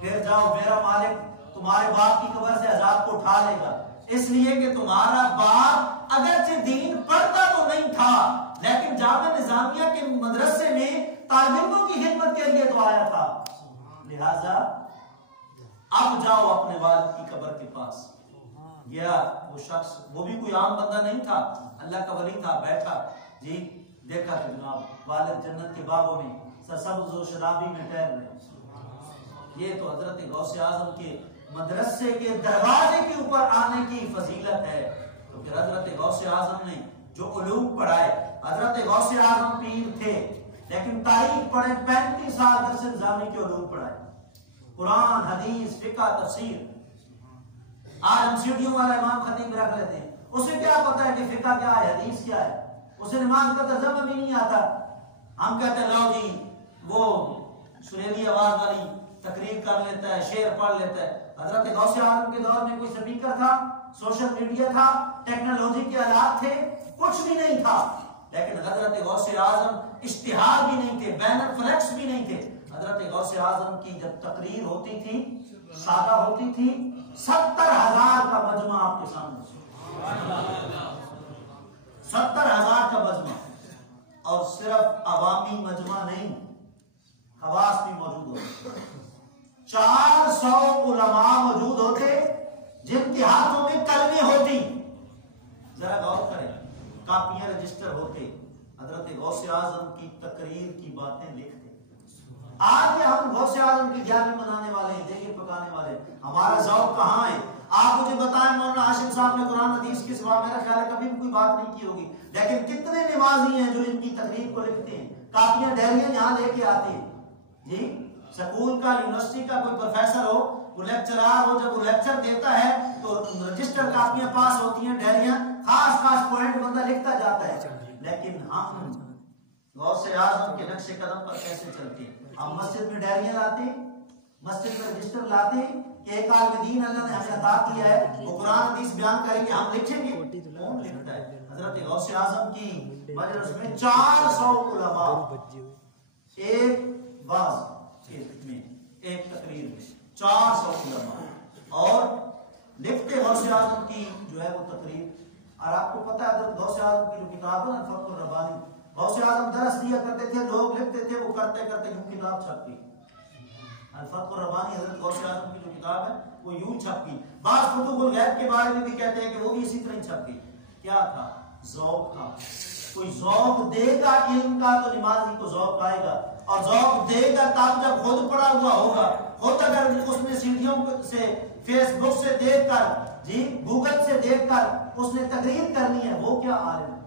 پھر جاؤ، میرا مالک تمہارے باپ کی قبر سے عذاب کو اٹھا لے گا، اس لیے کہ تمہارا باپ اگرچہ دین پڑھتا تو نہیں تھا لیکن جامعہ نظامیہ کے مدرسے میں طالب علموں کی خدمت کے لیے تو آیا تھا. لہذا اب جاؤ اپنے والد کی قبر کے پاس. گیا وہ شخص، وہ بھی کوئی عام بندہ نہیں تھا، اللہ کا ولی تھا. بیٹھا، جی دیکھا کہ جناب والد جنت کے باغوں میں سرسبز و شرابی میں ٹہل رہے. یہ تو حضرت غوث اعظم کے مدرسے کے دروازے کے اوپر آنے کی فضیلت ہے. تو پھر حضرت غوث اعظم نے جو علوم پڑھائے، حضرت غوث اعظم پیر تھے لیکن تاریخ پڑھے 35 سال درس نظامی کے علوم پڑھائے، قرآن، حدیث، فقہ، تفسیر. آج ہم سیڑھیوں والا امام خطیب رکھ لیتے ہیں، اسے کیا پتا ہے کہ فقہ کیا ہے، حدیث کیا ہے، اسے نماز کا ترجمہ بھی نہیں آتا. ہم کہتے ہیں لو جی وہ سریلی آواز والی تقریر کر لیتا ہے، شعر پڑھ لیتا ہے. حضرت غوث اعظم کے دور میں کوئی سپیکر تھا، سوشل میڈیا تھا، ٹیکنالوجی کے آلات تھے، کچھ بھی نہیں تھا. لیکن حضرت غوث اعظم اشتہار بھی نہیں تھے، بینر فلیکس بھی نہیں تھے. حضرت غوث اعظم کی جب تقریر ہوتی تھی سادہ ہوتی تھی، 70,000 کا مجمع آپ کے سامنے، 70,000 کا مجمع. اور صرف عوامی مجمع نہیں، خواص بھی موجود ہوتے، 400 علماء موجود ہوتے جن کے ہاتھوں میں کلمیں ہوتی. ذرا غور کریں، کاپیاں رجسٹر ہوتے، حضرت غوث اعظم کی تقریر کی باتیں لکھتے. آج ہم غوث اعظم کی 11ویں منانے والے ہیں، دیگیں پکانے والے، ہمارا ذوق کہاں ہے؟ آپ مجھے بتائیں مولانا ہاشم صاحب نے قرآن حدیث کے سوا میرا خیال ہے کبھی بھی کوئی بات نہیں کی ہوگی. لیکن کتنے نمازی ہیں جو ان کی تقریر کو لکھتے ہیں، کاپیاں ڈائریاں یہاں لے کے آتے ہیں. جی سکول کا، یونیورسٹی کا کوئی پروفیسر ہو، وہ لیکچرار ہو، جب وہ لیکچر دیتا ہے تو رجسٹر کاپیاں پاس ہوتی ہیں، ڈائریاں، خاص خاص پوائنٹ بندہ لکھتا جاتا ہے. لیکن ہم غوث اعظم کے نقش قدم پر کیسے چلتے ہیں؟ ہم مسجد میں ڈائریاں لاتے ہیں، مسجد میں رجسٹر لاتے ہیں کہ ایک عالم دین اللہ نے ہمیں عطا کیا ہے، وہ قرآن حدیث بیان کریں گے، ہم لکھیں گے. کون لکھتا ہے؟ حضرت غوث اعظم کی مجلس میں 400 علماء، ایک واز میں، ایک تقریر میں 400 علماء، اور لکھتے غوث اعظم کی جو ہے وہ تقریر. اور آپ کو پتا ہے حضرت غوث اعظم کی جو کتاب ہے الفتح الربانی، غوث اعظم درس دیا کرتے تھے، لوگ لکھتے تھے، وہ کرتے کرتے یوں کتاب چھپ گئی. الفتح الربانی حضرت غوث اعظم کی جو کتاب ہے وہ یوں چھپ گئی. بعض فتوح الغیب کے بارے میں بھی کہتے ہیں کہ وہ بھی اسی طرح چھپ گئی. کیا تھا؟ ذوق تھا. کوئی ذوق دے گا علم کا تو نمازی کو ذوق آئے گا، اور ذوق دے گا تب جب خود پڑا ہوا ہوگا. خود اگر اس نے سیڑھیوں سے، فیس بک سے دیکھ کر، جی گوگل سے دیکھ کر اس نے تقریر کرنی ہے، وہ کیا عالم ہے؟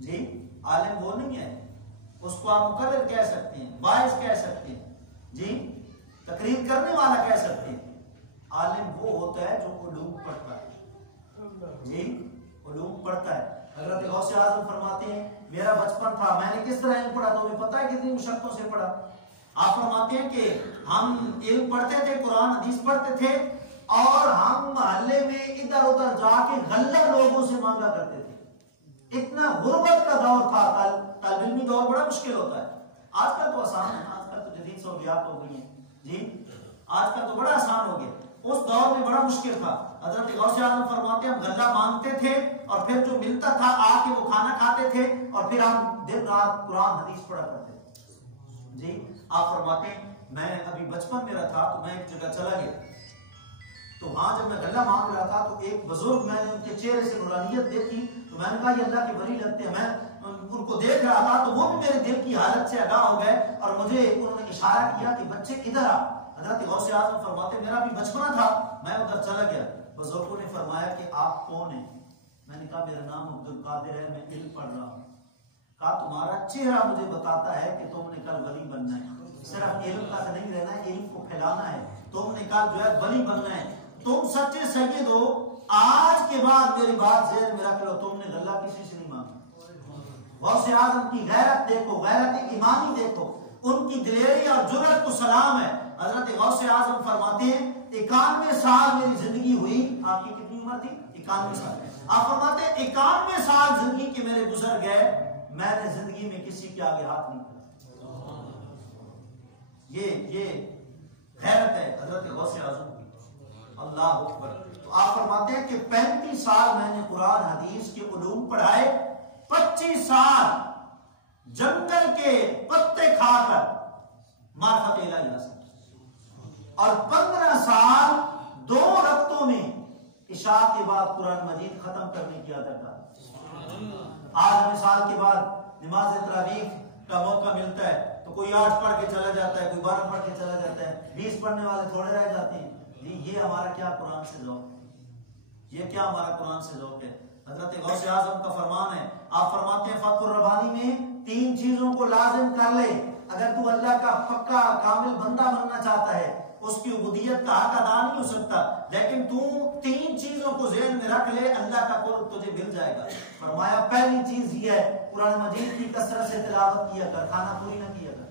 جی عالم وہ نہیں ہے، اس کو آپ مقرر کہہ سکتے ہیں، باعث کہہ سکتے ہیں، جی تقریر کرنے والا کہہ سکتے ہیں. عالم وہ ہوتا ہے جو علوم پڑھتا ہے، جی علوم پڑھتا ہے. حضرت غوث اعظم فرماتے ہیں میرا بچپن تھا، میں نے کس طرح علم پڑھا، تو ہمیں پتہ ہے کتنی مشقتوں سے پڑھا. آپ فرماتے ہیں کہ ہم علم پڑھتے تھے، قرآن حدیث پڑھتے تھے، اور ہم محلے میں ادھر ادھر جا کے غلہ لوگوں سے مانگا کرتے تھے. اتنا غربت کا دور تھا، طالب علمی دور بڑا مشکل ہوتا ہے. آج کل تو آسان ہے، آج کل تو جدید سہولیات ہو گئی ہیں، جی آج کل تو بڑا آسان ہو گیا. اس دور میں بڑا مشکل تھا. حضرت غوث اعظم فرماتے ہیں ہم غلہ مانگتے تھے، اور پھر جو ملتا تھا آ کے وہ کھانا کھاتے تھے، اور پھر ہم دن رات قرآن حدیث پڑھا کرتے تھے. جی آپ فرماتے ہیں میں ابھی بچپن میرا تھا تو میں ایک جگہ چلا گیا، تو وہاں جب میں غلہ مانگ رہا تھا تو ایک بزرگ، میں نے ان کے چہرے سے نورانیت دیکھی تو میں نے کہا یہ اللہ کے ولی لگتے ہیں. میں ان کو دیکھ رہا تھا تو وہ بھی میرے دل کی حالت سے آگاہ ہو گئے، اور مجھے انہوں نے اشارہ کیا کہ بچے ادھر آ. حضرت غوث اعظم فرماتے میرا بھی بچپنا تھا، میں ادھر چلا گیا. بزرگوں نے فرمایا کہ آپ کون ہیں؟ میں نے کہا میرا نام عبد القادر ہے، میں علم پڑھ رہا ہوں. کہا تمہارا چہرہ مجھے بتاتا ہے کہ تم نے کل ولی بننا ہے، صرف علم کا نہیں رہنا ہے، علم کو پھیلانا ہے، تم نے کل جو ہے ولی بننا ہے. تم سچے سید ہو، آج کے بعد میری بات ذہن میں رکھ لو، تم نے غلہ کسی سے نہیں مانگا. غوث اعظم کی غیرت دیکھو، غیرت ایمانی دیکھو، ان کی دلیری اور جرأت کو سلام ہے. حضرت غوث اعظم فرماتے ہیں 91 سال میری زندگی ہوئی. آپ کی کتنی عمر تھی؟ 91 سال. آپ فرماتے ہیں 91 سال زندگی کے میرے گزر گئے، میں نے زندگی میں کسی کے آگے ہاتھ نہیں کیا. یہ غیرت ہے حضرت غوث اعظم کی. اللہ اکبر. تو آپ فرماتے ہیں کہ 35 سال میں نے قرآن حدیث کے علوم پڑھائے، 25 سال جنگل کے پتے کھا کر معرفت الہی حاصل، اور 15 سال 2 رکعتوں میں عشاء کے بعد قرآن مجید ختم کرنے کی عادت ڈالی. آج مثال کے بعد نماز تراویح کا موقع ملتا ہے تو کوئی 8 پڑھ کے چلا جاتا ہے، کوئی 12 پڑھ کے چلا جاتا ہے، 20 پڑھنے والے تھوڑے رہ جاتے ہیں. یہ ہمارا کیا قرآن سے ذوق ہے؟ یہ کیا ہمارا قرآن سے ذوق ہے؟ حضرت غوث اعظم کا فرمان ہے، آپ فرماتے ہیں فتح الربانی میں 3 چیزوں کو لازم کر لے اگر تو اللہ کا پکا کامل بندہ بننا چاہتا ہے. اس کی عبودیت کا حق ادا نہیں ہو سکتا، لیکن تو 3 چیزوں کو ذہن میں رکھ لے، اللہ کا قرب تجھے مل جائے گا۔ فرمایا پہلی چیز یہ ہے قرآن مجید کی کثرت سے تلاوت کیا کر، کھانا پوری نہ کیا کر۔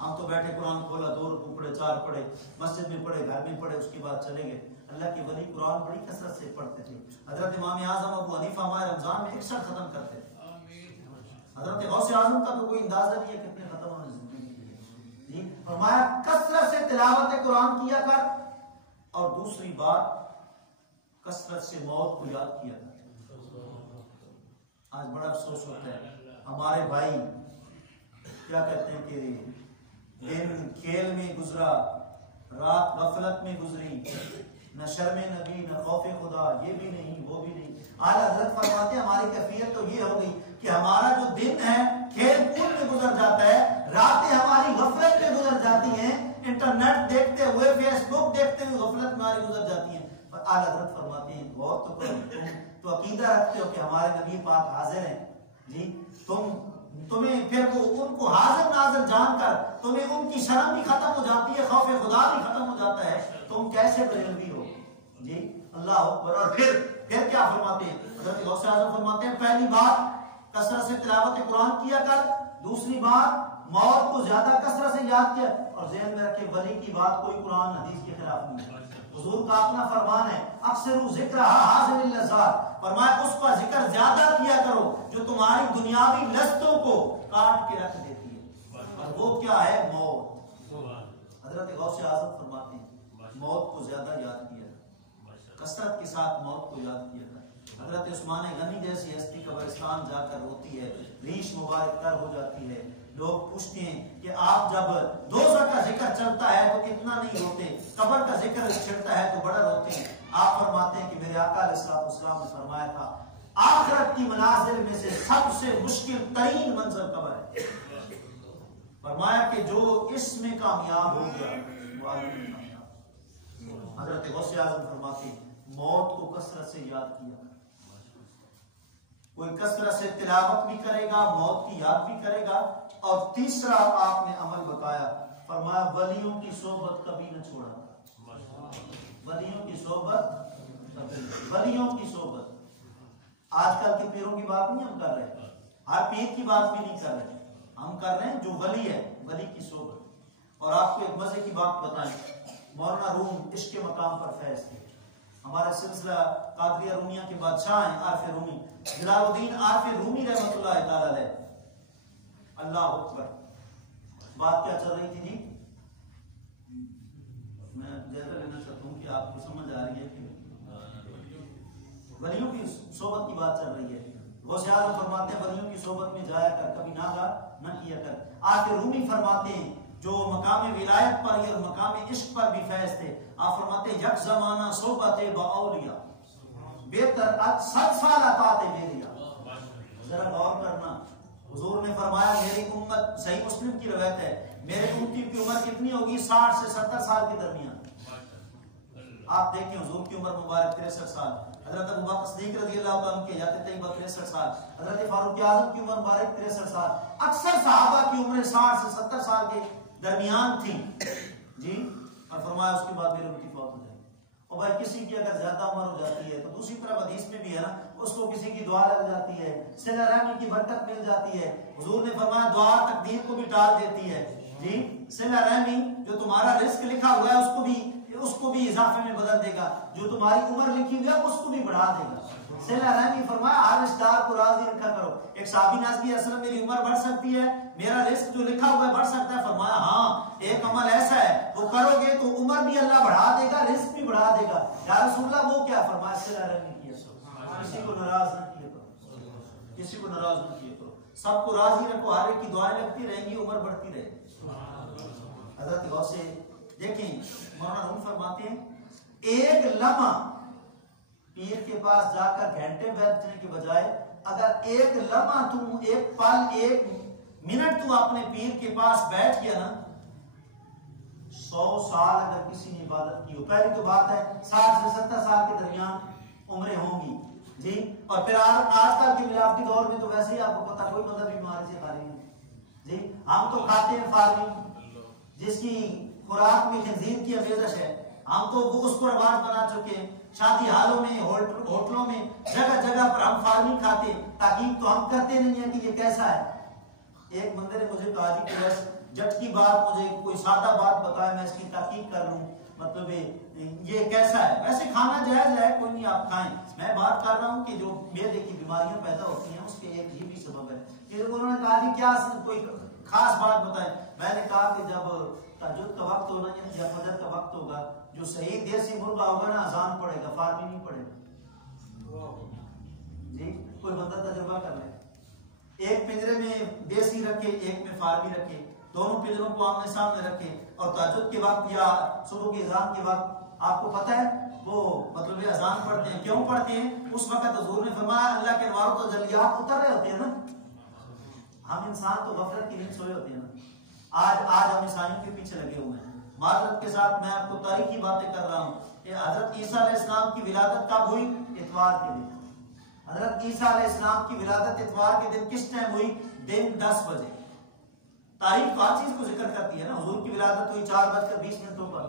ہم تو بیٹھے قرآن کھولا، 2 رکوع پڑھے، 4 پڑھے، مسجد میں پڑھے، گھر میں پڑھے، اس کے بعد چلے گئے۔ اللہ کے ولی قرآن بڑی کثرت سے پڑھتے تھے۔ حضرت امام اعظم ابو حنیفہ ماہ رمضان میں 61 ختم کرتے تھے۔ حضرت غوث اعظم کا تو کوئی اندازہ نہیں ہے کتنے ختم ہونے زندگی جی۔ فرمایا کثرت سے تلاوت قرآن کیا کر، اور دوسری بات کثرت سے موت کو یاد کیا کر۔ آج بڑا افسوس ہوتا ہے، ہمارے بھائی کیا کہتے ہیں کہ دن کھیل میں گزرا، رات غفلت میں گزری، نہ شرم نبی نہ خوف خدا، یہ بھی نہیں وہ بھی نہیں۔ آج حضرت فرماتے ہیں ہماری کیفیت تو یہ ہو گئی کہ ہمارا جو دن ہے کھیل کود میں گزر جاتا ہے، راتیں ہماری غفلت میں گزر جاتی ہیں، انٹرنیٹ دیکھتے ہوئے، فیس بک دیکھتے ہوئے غفلت ہماری گزر جاتی ہیں۔ اور آج حضرت فرماتے ہیں غور تو کرو، تو عقیدہ رکھتے ہو کہ ہمارے نبی پاک حاضر ہیں جی، تمہیں پھر وہ ان کو حاضر ناظر جان کر تمہیں ان کی شرم بھی ختم ہو جاتی ہے، خوف خدا بھی ختم ہو جاتا ہے، تم کیسے بریلوی ہو جی۔ اللہ اکبر۔ اور پھر کیا فرماتے ہیں حضرت غوث اعظم؟ فرماتے ہیں پہلی بات کثرت سے تلاوت قرآن کیا کر، دوسری بات موت کو زیادہ کثرت سے یاد کیا، اور ذہن میں رکھے ولی کی بات کوئی قرآن حدیث کے خلاف نہیں ہے۔ حضور کا اپنا فرمان ہے اکثر ذکر حاضر اللذات، فرمایا اس کا ذکر زیادہ کیا کرو جو تمہاری دنیاوی لذتوں کو کاٹ کے رکھ دیتی ہے، اور وہ کیا ہے؟ موت۔ حضرت غوث اعظم فرماتے ہیں موت کو زیادہ یاد کیا، کثرت کے ساتھ موت کو یاد کیا تھا۔ حضرت عثمان غنی جیسی ہستی قبرستان جا کر روتی ہے، ریش مبارک تر ہو جاتی ہے، لوگ پوچھتے ہیں کہ آپ جب دوزخ کا ذکر چلتا ہے تو اتنا نہیں روتے، قبر کا ذکر چھڑتا ہے تو بڑا روتے ہیں۔ آپ فرماتے ہیں کہ میرے آقا علیہ السلام نے فرمایا تھا آخرت کی منازل میں سے سب سے مشکل ترین منزل قبر ہے۔ فرمایا کہ جو اس میں کامیاب ہو گیا وہ آگے میں کامیاب۔ حضرت غوث اعظم فرماتے ہیں موت کو کثرت سے یاد کیا، کوئی کثرت سے تلاوت بھی کرے گا، موت کی یاد بھی کرے گا، اور تیسرا آپ نے عمل بتایا، فرمایا ولیوں کی صحبت کبھی نہ چھوڑا۔ ولیوں کی صحبت، ولیوں کی صحبت۔ آج کل کے پیروں کی بات نہیں ہم کر رہے، ہر پیر کی بات بھی نہیں کر رہے، ہم کر رہے ہیں جو ولی ہے، ولی کی صحبت۔ اور آپ کو ایک مزے کی بات بتائیں، مولانا روم عشق کے مقام پر فیض تھے۔ ہمارا سلسلہ قادریہ رومیہ کے بادشاہ ہیں عارف رومی، جلال الدین عارف رومی رحمۃ اللہ تعالی علیہ۔ اللہ اکبر۔ بات کیا چل رہی تھی جی؟ میں جائزہ لینا چاہتا ہوں کہ آپ کو سمجھ آ رہی ہے کہ ولیوں کی صحبت کی بات چل رہی ہے۔ غوث اعظم فرماتے ہیں ولیوں کی صحبت میں جایا کر، کبھی نہ کیا کر۔ عارف رومی فرماتے ہیں جو مقام ولایت پر یا مقام عشق پر بھی فیض تھے، آپ فرماتے ہیں یک زمانہ صحبت با اولیاء بہتر 100 سال اطاعت میریا۔ ذرا غور کرنا، حضور نے فرمایا میری امت، صحیح مسلم کی روایت ہے، میرے امتی کی عمر کتنی ہوگی؟ 60 سے 70 سال کے درمیان۔ آپ دیکھیں حضور کی عمر مبارک 63 سال، حضرت ابوبکر صدیق رضی اللہ عنہ کے حیات طیبہ 63 سال، حضرت فاروق اعظم کی عمر مبارک 63 سال، اکثر صحابہ کی عمر 60 سے 70 سال کے درمیان تھی جی۔ اور فرمایا اس کے بعد میرے امتی فوت ہو جائے۔ اور بھائی کسی کی اگر زیادہ عمر ہو جاتی ہے تو دوسری طرف حدیث میں بھی ہے نا، اس کو کسی کی دعا لگ جاتی ہے، صلہ رحمی کی برکت مل جاتی ہے۔ حضور نے فرمایا دعا تقدیر کو بھی ٹال دیتی ہے جی، صلہ رحمی جو تمہارا رزق لکھا ہوا ہے اس کو بھی اضافے میں بدل دے گا، جو تمہاری عمر لکھی ہوئی ہے اس کو بھی بڑھا دے گا۔ صلہ رحمی فرمایا ہر رشتہ دار کو راضی رکھا کرو۔ ایک صحابی نے عرض کیا اصل میری عمر بڑھ سکتی ہے، میرا رزق جو لکھا ہوا ہے بڑھ سکتا ہے؟ فرمایا ہاں، ایک عمل ایسا ہے وہ کرو گے تو عمر بھی اللہ بڑھا دے گا، رزق بھی بڑھا دے گا۔ یا رسول اللہ وہ کیا؟ فرمایا صلہ رحمی کیا کرو، کسی کو ناراض نہ کیا کرو، کسی کو ناراض نہ کیا کرو، سب کو راضی رکھو، ہر ایک کی دعائیں لگتی رہیں گی، عمر بڑھتی رہے۔ حضرت غوث سے دیکھیں مولانا روم فرماتے ہیں ایک لمحہ پیر کے پاس جا کر گھنٹے بیٹھنے کے بجائے اگر ایک لمحہ تم، ایک پل، ایک منٹ تو اپنے پیر کے پاس بیٹھ گیا نا، 100 سال اگر کسی نے عبادت کی ہو، پہلی تو بات ہے 60 سے 70 سال کے درمیان عمریں ہوں گی جی۔ اور پھر آج کل کے ملاوٹی دور میں تو ویسے ہی آپ کو پتا کوئی مطلب بیماری سے خالی نہیں جی، ہم تو کھاتے ہیں فارمی، جس کی خوراک میں خنزیر کی آمیزش ہے، ہم تو وہ اس کو رواج بنا چکے ہیں، شادی حالوں میں، ہوٹلوں میں، جگہ جگہ پر ہم فارمی کھاتے، تحقیق تو ہم کرتے نہیں ہیں کہ یہ کیسا ہے۔ ایک بندے نے مجھے کہا جی کہ جٹ کی بات، مجھے کوئی سادہ بات بتائے میں اس کی تحقیق کر لوں، مطلب یہ کیسا ہے؟ ویسے کھانا جائز ہے، کوئی نہیں آپ کھائیں، میں بات کر رہا ہوں کہ جو معدے کی بیماریاں پیدا ہوتی ہیں اس کے ایک یہ بھی سبب ہے۔ کہ انہوں نے کہا جی کیا کوئی خاص بات بتائیں، میں نے کہا کہ جب تہجد کا وقت ہونا یا فجر کا وقت ہوگا، جو صحیح دیسی مرغا ہوگا نا اذان پڑے گا، فارمی نہیں پڑے گا۔ جی کوئی بندہ تجربہ کر لے، ایک پنجرے میں دیسی رکھے، ایک میں فارمی رکھے، دونوں پنجروں کو آمنے سامنے رکھے، اور تہجد کے وقت یا صبح کی اذان کے وقت آپ کو پتہ ہے وہ مطلب اذان پڑھتے ہیں، کیوں پڑھتے ہیں؟ اس وقت حضور نے فرمایا اللہ کے انوار و تجلیات اتر رہے ہوتے ہیں نا، ہم انسان تو غفلت کی نیند سوئے ہوتے ہیں نا، آج ہم عیسائیوں کے پیچھے لگے ہوئے ہیں۔ معذرت کے ساتھ میں آپ کو تاریخی باتیں کر رہا ہوں کہ حضرت عیسیٰ علیہ السلام کی ولادت کب ہوئی؟ اتوار کے دن۔ حضرت عیسیٰ علیہ السلام کی ولادت اتوار کے دن کس ٹائم ہوئی؟ دن 10 بجے۔ تاریخ تو ہر چیز کو ذکر کرتی ہے نا، حضور کی ولادت ہوئی 4:20 پر،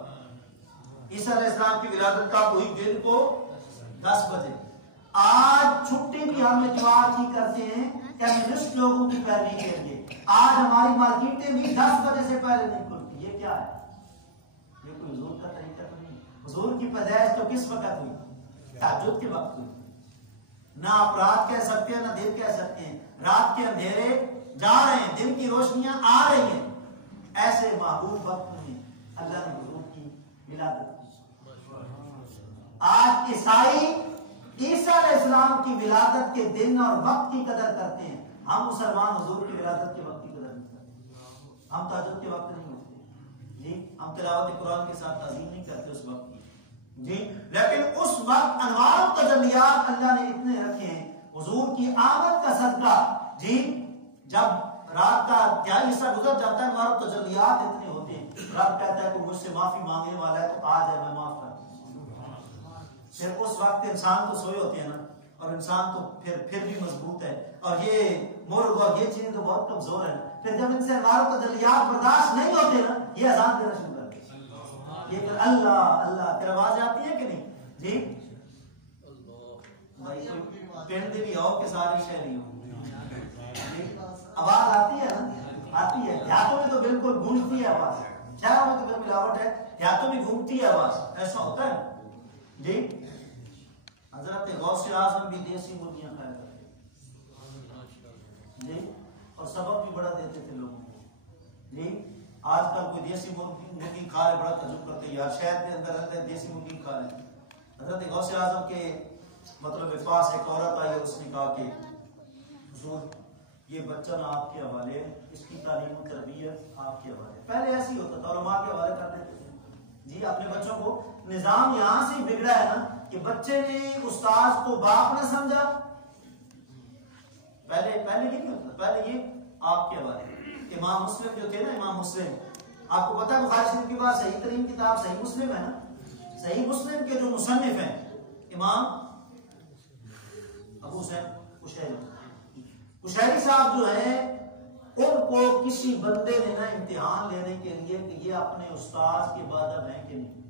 عیسیٰ علیہ السلام کی ولادت کب ہوئی؟ دن کو 10 بجے۔ آج چھٹی بھی ہم اتوار کی کرتے ہیں کمیونسٹ لوگوں کی پیروی کے لیے، آج ہماری مارکیٹیں بھی 10 بجے سے پہلے نہیں کھلتی، یہ کیا ہے؟ یہ کوئی حضور کا طریقہ تو نہیں۔ حضور کی پیدائش تو کس وقت ہوئی؟ تہجد کے وقت ہوئی۔ نہ آپ رات کہہ سکتے ہیں نہ دن کہہ سکتے ہیں، رات کے اندھیرے جا رہے ہیں، دن کی روشنیاں آ رہی ہیں، ایسے محبوب وقت میں اللہ نے حضور کی ولادت کی۔ آج عیسائی عیسیٰ علیہ السلام کی ولادت کے دن اور وقت کی قدر کرتے ہیں، ہم مسلمان حضور کی ولادت کے وقت کی قدر نہیں کرتے، ہم تہجد کے وقت نہیں ہوتے جی، ہم تلاوت قرآن کے ساتھ تعظیم نہیں کرتے اس وقت کی جی، لیکن اس وقت انوار و تجلیات اللہ نے اتنے رکھے ہیں حضور کی آمد کا صدقہ جی، جب رات کا تہائی حصہ گزر جاتا ہے انوار و تجلیات اتنے ہوتے ہیں، رب کہتا ہے کہ مجھ سے معافی مانگنے والا ہے تو آ جائے میں معاف کر دوں۔ پھر اس وقت انسان تو سوئے ہوتے ہیں نا، اور انسان تو پھر بھی مضبوط ہے، اور یہ مرغ اور یہ چیزیں تو بہت کمزور ہے، پھر جب ان سے انوار و تجلیات برداشت نہیں ہوتے نا، یہ اذان دینا شروع کرتے ہیں، یہ کہ اللہ اللہ پھر آواز آتی ہے کہ نہیں جی؟ پنڈ بھی آؤ کہ ساری شہری ہوں، آواز آتی ہے نا، آتی ہے، دیہاتوں میں تو بالکل گونجتی ہے آواز، شہروں میں تو پھر ملاوٹ ہے، دیہاتوں میں گونجتی ہے آواز، ایسا ہوتا ہے جی۔ حضرت غوث اعظم بھی دیسی مرغیاں کھایا کرتے جی، اور سبب بھی بڑا دیتے تھے لوگوں کو جی۔ آج کل کوئی دیسی مرغی کھا رہے بڑا تعجب کرتے ہیں، یار شہر کے اندر رہتے ہیں دیسی مرغی کھا رہے ہیں۔ حضرت غوث اعظم کے مطلب پاس ایک عورت آئی، اس نے کہا کہ حضور یہ بچہ نا آپ کے حوالے ہے، اس کی تعلیم و تربیت آپ کے حوالے، پہلے ایسے ہی ہوتا تھا، علماء کے حوالے کر دیتے تھے جی اپنے بچوں کو۔ نظام یہاں سے بگڑا ہے نا کہ بچے نے استاذ کو باپ نہ سمجھا، پہلے یہ نہیں ہوتا، پہلے یہ آپ کے حوالے۔ امام مسلم جو تھے نا، امام مسلم، آپ کو پتا ہے بخاری شریف کے بعد صحیح ترین کتاب صحیح مسلم ہے نا، صحیح مسلم کے جو مصنف ہیں امام ابو حسین قشیری صاحب جو ہیں، ان کو کسی بندے نے نا امتحان لینے کے لیے کہ یہ اپنے استاذ کے بعد اب ہیں کہ نہیں۔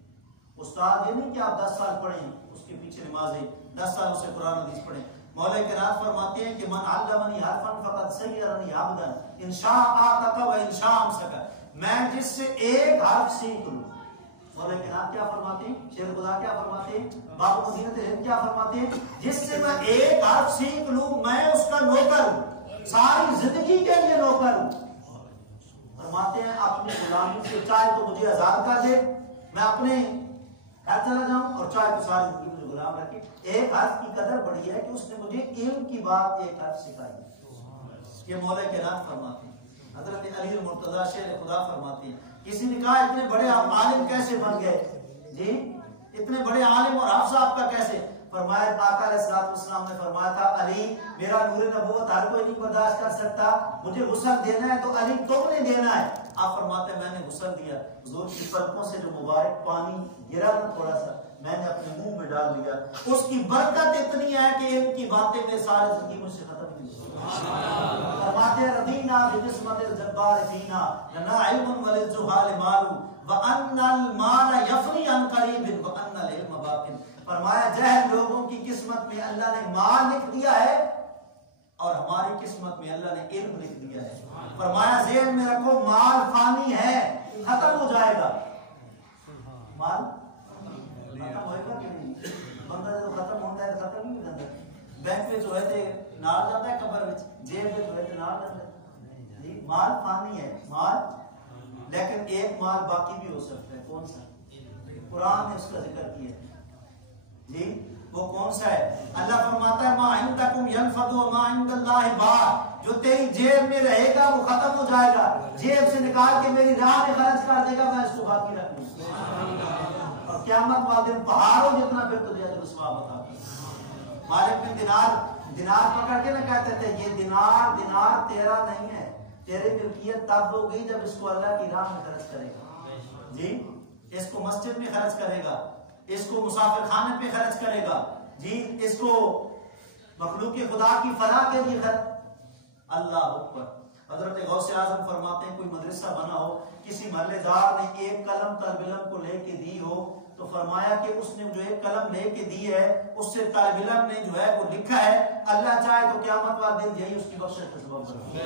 استاد یہ نہیں کہ آپ 10 سال پڑھیں اس کے پیچھے نمازیں، 10 سال اسے قرآن حدیث پڑھیں۔ مولا کرام فرماتے ہیں کہ من علمنی حرفا فقد سیرنی عبدا ان شاء اعتق و ان شاء امسک، میں جس سے ایک حرف سیکھ لوں۔ مولا کرام کیا فرماتے ہیں؟ شیر خدا کیا فرماتے ہیں؟ باب مدینہ ہند کیا فرماتے ہیں؟ جس سے میں ایک حرف سیکھ لوں میں اس کا نوکر ہوں، ساری زندگی کے لیے نوکر ہوں۔ فرماتے ہیں اپنی غلامی سے چاہے تو مجھے آزاد کر دے، میں اپنے گھر چلا جاؤں، اور چاہے تو ساری زندگی مجھے غلام رکھے۔ ایک حرف کی قدر بڑی ہے کہ اس نے مجھے علم کی بات ایک حرف سکھائی، یہ مولا کرام فرماتے ہیں۔ حضرت علی المرتضیٰ شیر خدا فرماتے ہیں، کسی نے کہا اتنے بڑے عالم کیسے بن گئے جی، اتنے بڑے عالم اور حافظ آپ کا کیسے؟ فرمایا آقا علیہ السلام نے فرمایا تھا علی میرا نور نبوت ہر کوئی نہیں برداشت کر سکتا، مجھے غسل دینا ہے تو علی تم نے دینا ہے۔ آپ فرماتے ہیں میں نے غسل دیا، حضور کی پلکوں سے جو مبارک پانی گرا نا تھوڑا سا، میں نے اپنے منہ میں ڈال دیا، اس کی برکت اتنی ہے کہ ان کی باتیں میں سارے زندگی مجھ سے ختم نہیں ہوئی۔ فرماتے ہیں رضینا بقسمت الجبار فینا لنا علم وللجہال مال وان المال یفنی عن قریب وان العلم باق. فرمایا جہل لوگوں کی قسمت میں اللہ نے مال لکھ دیا ہے اور ہماری قسمت میں اللہ نے علم لکھ دیا ہے. فرمایا ذہن میں رکھو مال فانی ہے، ختم ہو جائے گا. مال ختم ہوئے گا کہ نہیں؟ بندہ جو ختم ہوتا ہے ختم نہیں ہوتا. بینک میں جو ہے تھے نال جاتا ہے قبر میں، جیب میں جو ہے تھے نال جاتا ہے. جی مال فانی ہے مال، لیکن ایک مال باقی بھی ہو سکتا ہے. کون سا؟ قرآن نے اس کا ذکر کیا ہے. جی وہ کون سا ہے؟ اللہ فرماتا ہے ما عندکم ينفد وما عند اللہ باق. جو تیری جیب میں رہے گا وہ ختم ہو جائے گا. جیب سے نکال کے میری راہ میں خرچ کر دے گا، میں اس کو باقی رکھ لوں. اور قیامت والے دن پہاڑوں جتنا پھر تجھے اجر و ثواب عطا کرے. مالک نے دینار پکڑ کے نہ کہتے تھے یہ دینار تیرا نہیں ہے، تیری ملکیت تب ہوگی جب اس کو اللہ کی راہ میں خرچ کرے گا. جی اس کو مسجد میں خرچ کرے گا، اس کو مسافر خانے پہ خرچ کرے گا. جی اس کو مخلوق خدا کی فلاح کے لیے خرچ. اللہ اکبر. حضرت غوث اعظم فرماتے ہیں کوئی مدرسہ بنا ہو، کسی محلے دار نے ایک قلم طالب علم کو لے کے دی ہو، تو فرمایا کہ اس نے جو ایک قلم لے کے دی ہے اس سے طالب علم نے جو ہے وہ لکھا ہے، اللہ چاہے تو قیامت والے دن یہی اس کی بخشش کا سبب بنے.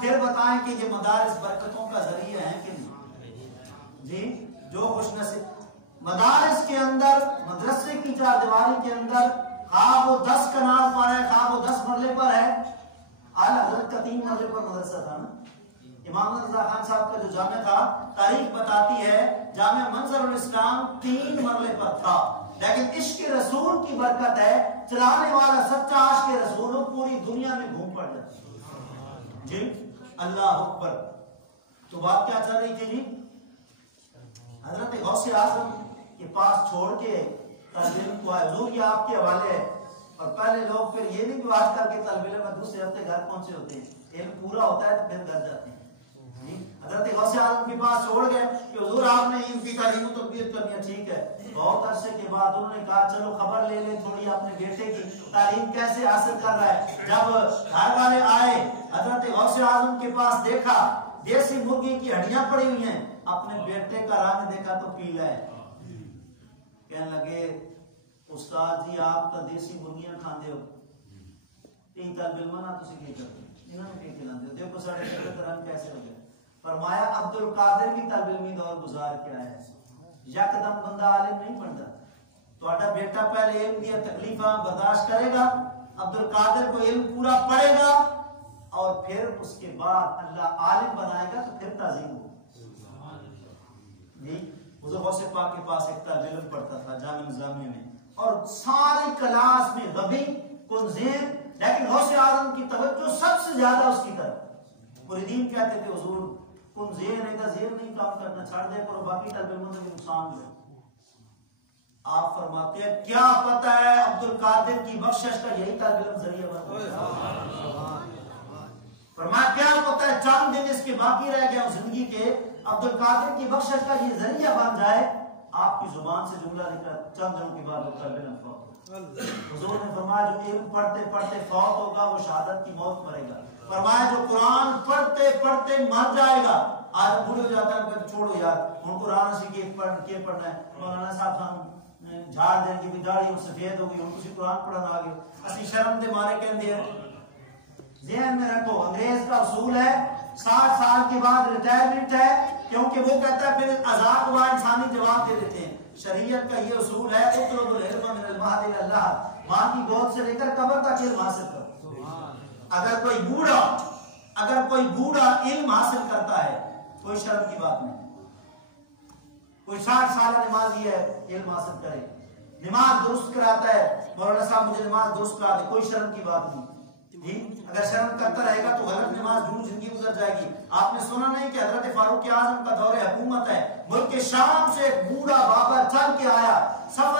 پھر بتائیں کہ یہ مدارس برکتوں کا ذریعہ ہیں کہ نہیں؟ جی جو خوش نصیب مدارس کے اندر، مدرسے کی چار دیواری کے اندر، خواہ وہ 10 کنال پر ہے، خواہ وہ 10 مرلے پر ہے. اعلیٰ حضرت کا 3 مرلے پر مدرسہ تھا نا. امام رضا خان صاحب کا جو جامع تھا، تاریخ بتاتی ہے جامع منظر الاسلام 3 مرلے پر تھا. لیکن عشق رسول کی برکت ہے، چلانے والا سچا عاشق رسول پوری دنیا میں گھوم پڑ جاتا. جی اللہ اکبر. تو بات کیا چل رہی تھی جی؟ حضرت غوث اعظم کے پاس چھوڑ کے طالب علم کو آئے، حضور یہ آپ کے حوالے ہے. اور پہلے لوگ پھر یہ نہیں کہ آج کل کے طالب علم دوسرے ہفتے گھر پہنچے ہوتے ہیں، علم پورا ہوتا ہے تو پھر گھر جاتے ہیں. حضرت غوث اعظم کے پاس چھوڑ گئے کہ حضور آپ نے ان کی تعلیم و تربیت کرنی ہے. ٹھیک ہے. بہت عرصے کے بعد انہوں نے کہا چلو خبر لے لیں تھوڑی اپنے بیٹے کی تعلیم کیسے حاصل کر رہا ہے. جب گھر والے آئے حضرت غوث اعظم کے پاس، دیکھا دیسی مرغی کی ہڈیاں پڑی ہوئی ہیں، اپنے بیٹے کا رنگ دیکھا تو پیلا ہے. کہنے لگے استاد جی آپ تو دیسی مرغیاں کھاندے ہو، تین طالب علم نہ تسی کی کرتے انہوں نے کی کھلاندے ہو، دیکھو ساڑھے بیٹے کا رنگ کیسے ہو گیا. فرمایا عبد القادر کی طالب علمی دور گزار کے آیا ہے، یکدم بندہ عالم نہیں بنتا. تہاڈا بیٹا پہلے علم دیا تکلیفاں برداشت کرے گا، عبد القادر کو علم پورا پڑھے گا، اور پھر اس کے بعد اللہ عالم بنائے گا تو پھر تعظیم ہو. جی حضور غوث پاک کے پاس ایک طالب علم پڑھتا تھا جامع نظامیہ میں، اور ساری کلاس میں غبی کنزین، لیکن غوث اعظم کی توجہ سب سے زیادہ اس کی طرف. مریدین کہتے تھے حضور کن زیر نہیں تھا، زیر نہیں کام کرنا چھاڑ دے کرو، باقی طالب علموں کے نقصان ہو. آپ فرماتے ہیں کیا پتہ ہے عبد القادر کی بخشش کا یہی طالب علم ذریعہ بن. فرمایا کیا پتہ ہے چند دن اس کے باقی رہ گئے زندگی کے، عبد القادر کی بخشش کا یہ ذریعہ بن جائے. آپ کی زبان سے جملہ نکلا، چند دنوں کے بعد وہ طالب علم فوت. حضور نے فرمایا جو علم پڑھتے پڑھتے فوت ہوگا وہ شہادت کی موت مرے گا. فرمایا جو قرآن پڑھتے پڑھتے مر جائے گا. آج بوڑھے ہو جاتا ہے چھوڑو یار ان قرآن اسی کے پڑھنا ہے، مولانا صاحب ہم جھاڑ دیں گے بھی داڑھی سفید ہوگی، ہم کسی قرآن پڑھنا آگے اسی شرم دے مارے کہندے ہیں. ذہن میں رکھو انگریز کا اصول ہے 60 سال کے بعد ریٹائرمنٹ ہے، کیونکہ وہ کہتا ہے پھر آزاد ہوا انسانی جواب دے دیتے ہیں. شریعت کا یہ اصول ہے اطلب العلم من المہد الی اللحد، ماں کی گود سے لے کر قبر تک علم حاصل کرو. اگر کوئی بوڑھا علم حاصل کرتا ہے کوئی شرم کی بات نہیں. کوئی 60 سالہ نمازی ہے علم حاصل کرے، نماز درست کراتا ہے، مولانا صاحب مجھے نماز درست کرا دے، کوئی شرم کی بات نہیں. اگر شرم کرتا رہے گا تو غلط نماز ضرور زندگی گزر جائے گی. آپ نے سنا نہیں کہ حضرت فاروق اعظم کا دور حکومت ہے، ملک شام سے ایک بوڑھا بابا چل کے آیا، سفر